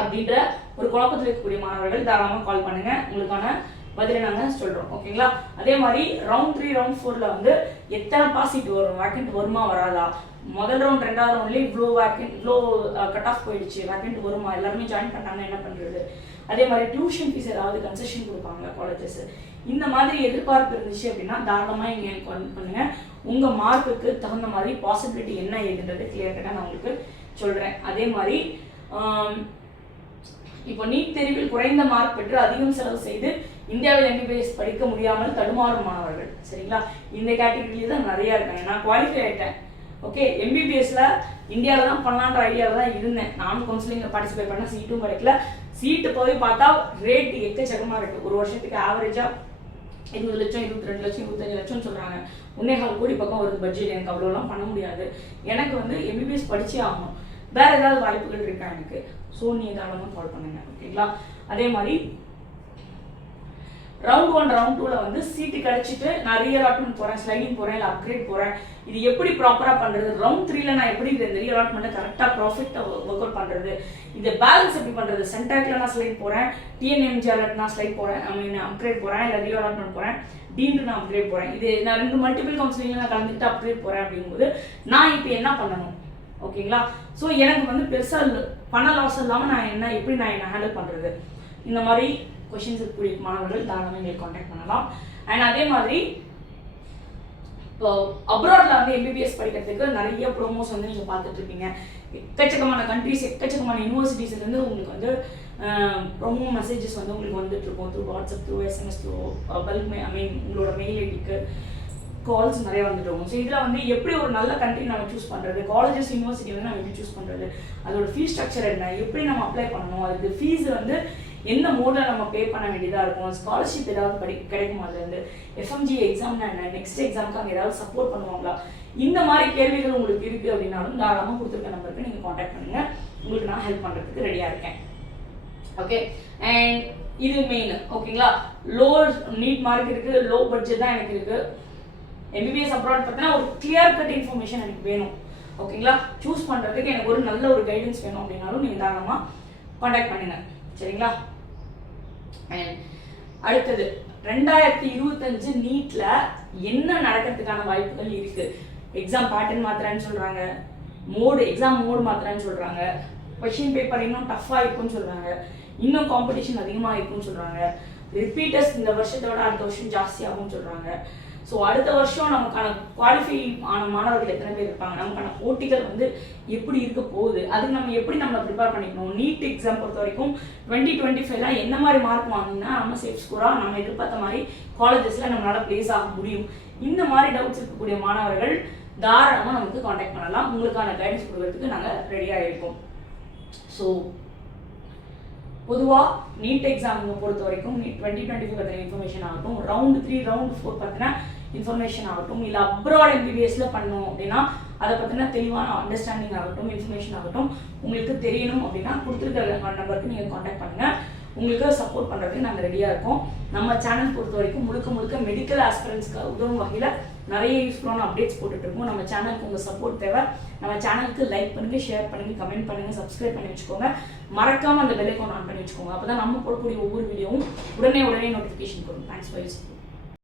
அப்படின்ற ஒரு குழப்பத்தில் இருக்கக்கூடிய மாணவர்கள் தாராளமாக கால் பண்ணுங்கள், உங்களுக்கான பதிலை நாங்கள் சொல்கிறோம். ஓகேங்களா, அதே மாதிரி ரவுண்ட் 3 ரவுண்ட் 4ல் வந்து எத்தனை பாசிட் வரும், வேக்கண்ட் வருமா வராதா, முதல் ரவுண்ட் 2வது ரவுண்ட்லேயே இவ்வளோ கட் ஆஃப் போயிடுச்சு, வேக்கண்ட் வருமா, எல்லாருமே ஜாயின் பண்ணாங்க, என்ன பண்ணுறது? அதே மாதிரி டியூஷன் ஃபீஸ் ஏதாவது கன்செஷன் கொடுப்பாங்க காலேஜஸ், இந்த மாதிரி எதிர்பார்ப்பு இருந்துச்சு அப்படின்னா தாராளமாக இங்கே கால் பண்ணுங்கள். உங்கள் மார்க்குக்கு தகுந்த மாதிரி பாசிபிலிட்டி என்ன ஏதுன்றது கிளியர் கட்டாக நான் உங்களுக்கு சொல்கிறேன். அதே மாதிரி இப்போ நீட் தேர்வில் குறைந்த மார்க் பெற்று அதிகம் செலவு செய்து இந்தியாவில் எம்பிபிஎஸ் படிக்க முடியாமல் தடுமாறும் மாணவர்கள், சரிங்களா, இந்த கேட்டகரியில தான் நிறையா இருக்காங்க. நான் குவாலிஃபை ஆகிட்டேன். ஓகே, எம்பிபிஎஸ்ல இந்தியாவில் தான் பண்ணலான்ற ஐடியாவில் தான் இருந்தேன். நானும் கவுன்சிலிங்கில் பார்ட்டிசிபேட் பண்ண, சீட்டும் கிடைக்கல. சீட்டு போய் பார்த்தா ரேட் எக்கச்சக்கமாக இருக்குது. ஒரு வருஷத்துக்கு ஆவரேஜாக 20 லட்சம் 22 லட்சம் 25 லட்சம்னு சொல்கிறாங்க. 1.25 கோடி பக்கம் வருது பட்ஜெட். எனக்கு அவ்வளோலாம் பண்ண முடியாது. எனக்கு வந்து எம்பிபிஎஸ் படிச்சே ஆகணும். வேறு ஏதாவது வாய்ப்புகள் இருக்கா எனக்கு? ஸோ நீ தாராளமாக கால் பண்ணுங்க. ஓகேங்களா, அதே மாதிரி ரவுண்ட் 1 ரவுண்ட் 2ல் வந்து சீட்டு கிடைச்சிட்டு நான் ரீஅலாட்மெண்ட் போகிறேன், ஸ்லைடிங் போகிறேன், இல்லை அப்கிரேட் போகிறேன், இது எப்படி ப்ராப்பராக பண்ணுறது? ரவுண்ட் 3ல் நான் எப்படி இந்த ரீஅலாட்மெண்ட்டை கரெக்டாக ப்ராஃபிட்டாக ஒர்க் அவுட் பண்ணுறது? இதை பேலன்ஸ் எப்படி பண்ணுறது? சென்டாக்ல நான் ஸ்லைட் போகிறேன், டிஎன்எம்ஜிஆர்ல நான் ஸ்லைட் போகிறேன், அப்கிரேட் போகிறேன், இல்லை ரீஅலாட்மெண்ட் போகிறேன், டீம்டு நான் அப்கிரேட் போகிறேன், இது நான் 2 மல்டிபிள் கவுன்சிலிங்கில் நான் கலந்துக்கிட்டு அப்கிரேட் போகிறேன் அப்படிங்கும்போது நான் இப்போ என்ன பண்ணணும்? ஓகேங்களா? ஸோ எனக்கு வந்து பெருசாக பண லாஸ் இல்லாமல் நான் எப்படி ஹேண்டில் பண்ணுறது? இந்த மாதிரி கொஷின்ஸ் இருக்கக்கூடிய மாணவர்கள் தாராளமாக எங்களுக்கு காண்டாக்ட் பண்ணலாம். அண்ட் அதே மாதிரி இப்போ அப்ராட்ல வந்து எம்பிபிஎஸ் படிக்கிறதுக்கு நிறைய ப்ரோமோஸ் வந்து நீங்கள் பார்த்துட்டு இருக்கீங்க. எக்கச்சக்கமான கண்ட்ரிஸ், எக்கச்சக்கமான யூனிவர்சிட்டிஸ்லேருந்து உங்களுக்கு வந்து ப்ரோமோ மெசேஜஸ் வந்து உங்களுக்கு வந்துட்டு இருக்கும். Through WhatsApp, through SMS, through bulk உங்களோட மெயில் ஐடிக்கு கால்ஸ் நிறைய வந்துட்டு இருக்கும். ஸோ இதில் வந்து எப்படி ஒரு நல்ல கண்ட்ரி நம்ம சூஸ் பண்ணுறது, காலேஜஸ் யூனிவர்சிட்டி வந்து நம்ம எப்படி சூஸ் பண்ணுறது, அதோட ஃபீஸ் ஸ்ட்ரக்சர் என்ன, எப்படி நம்ம அப்ளை பண்ணணும், அதுக்கு ஃபீஸ் வந்து எந்த மோடில் நம்ம பே பண்ண வேண்டியதாக இருக்கும், ஸ்காலர்ஷிப் ஏதாவது கிடைக்குமா, அதுலேருந்து எஃப்எம்ஜி எக்ஸாம்னா என்ன, நெக்ஸ்ட் எக்ஸாமுக்கு அங்கே ஏதாவது சப்போர்ட் பண்ணுவாங்களா, இந்த மாதிரி கேள்விகள் உங்களுக்கு இருக்குது அப்படின்னாலும் தாராளமாக கொடுத்துருக்க நம்பருக்கு நீங்கள் காண்டாக்ட் பண்ணுங்கள். உங்களுக்கு நான் ஹெல்ப் பண்ணுறதுக்கு ரெடியாக இருக்கேன். ஓகே, அண்ட் இது மெயின். ஓகேங்களா? லோ நீட் மார்க் இருக்குது, லோ பட்ஜெட் தான் எனக்கு இருக்குது. எம்பிபிஎஸ் அப்ராட் பார்த்தீங்கன்னா ஒரு கிளியர் கட் இன்ஃபர்மேஷன் எனக்கு வேணும். ஓகேங்களா? சூஸ் பண்ணுறதுக்கு எனக்கு ஒரு நல்ல ஒரு கைடன்ஸ் வேணும் அப்படின்னாலும் நீங்கள் தாராளமாக காண்டாக்ட் பண்ணுங்க. சரிங்களா? அண்ட் அடுத்தது 2025 நீட்ல என்ன நடக்கிறதுக்கான வாய்ப்புகள் இருக்கு? எக்ஸாம் பேட்டர்ன் மாத்திரன்னு சொல்றாங்க, எக்ஸாம் மோடு மாத்திரன்னு சொல்றாங்க, கொஸ்டின் பேப்பர் இன்னும் டஃப்பாக இருக்கும்னு சொல்றாங்க, இன்னும் காம்படிஷன் அதிகமாக இருக்கும்னு சொல்றாங்க, ரிப்பீட்டர்ஸ் இந்த வருஷத்தை விட அடுத்த வருஷம் ஜாஸ்தியாகும்னு சொல்றாங்க. ஸோ அடுத்த வருஷம் நமக்கான குவாலிஃபை ஆன மாணவர்கள் எத்தனை பேர் இருப்பாங்க, நமக்கான போட்டிகள் வந்து எப்படி இருக்க போகுது, அதுக்கு நம்ம எப்படி நம்மளை ப்ரிப்பேர் பண்ணிக்கணும், நீட் எக்ஸாம் பொறுத்த வரைக்கும் 2025 என்ன மாதிரி மார்க் வாங்கினா நம்ம சேஃப் ஸ்கோராக நம்ம எதிர்பார்த்த மாதிரி காலேஜஸில் நம்மளால பிளேஸ் ஆக முடியும், இந்த மாதிரி டவுட்ஸ் இருக்கக்கூடிய மாணவர்கள் தாராளமாக நமக்கு காண்டாக்ட் பண்ணலாம். உங்களுக்கான கைடன்ஸ் கொடுக்கறதுக்கு நாங்கள் ரெடியாக இருக்கோம். ஸோ பொதுவாக நீட் எக்ஸாம் பொறுத்த வரைக்கும் நீட் 2025 பற்றின இன்ஃபர்மேஷன் ஆகட்டும், ரவுண்ட் 3 ரவுண்ட் 4 பற்றின இன்ஃபர்மேஷன் ஆகட்டும், இல்லை அப்ராட் எம்பிபிஎஸ்ல பண்ணோம் அப்படின்னா அதை பற்றின தெளிவான அண்டர்ஸ்டாண்டிங் ஆகட்டும், இன்ஃபர்மேஷன் ஆகட்டும் உங்களுக்கு தெரியணும் அப்படின்னா கொடுத்துருக்க நம்பருக்கு நீங்கள் காண்டாக்ட் பண்ணுங்கள். உங்களுக்கு சப்போர்ட் பண்ணுறதுக்கு நாங்கள் ரெடியாக இருக்கோம். நம்ம சேனல் பொறுத்த வரைக்கும் முழுக்க மெடிக்கல் ஆஸ்பிரன்ஸ்க்கு உதவும் வகையில் நிறைய யூஸ்ஃபுல்லான அப்டேட்ஸ் போட்டுட்ருக்கோம். நம்ம சேனலுக்கு உங்கள் சப்போர்ட் தேவை. நம்ம சேனலுக்கு லைக் பண்ணுங்கள், ஷேர் பண்ணுங்கள், கமெண்ட் பண்ணுங்கள், சப்ஸ்கிரைப் பண்ணி வச்சுக்கோங்க. மறக்காமல் அந்த பெல் ஐகான் ஆன் பண்ணி வச்சுக்கோங்க. அப்போ தான் நம்ம போடக்கூடிய ஒவ்வொரு வீடியோவும் உடனே நோட்டிஃபிகேஷன் வரும். Thanks for your support.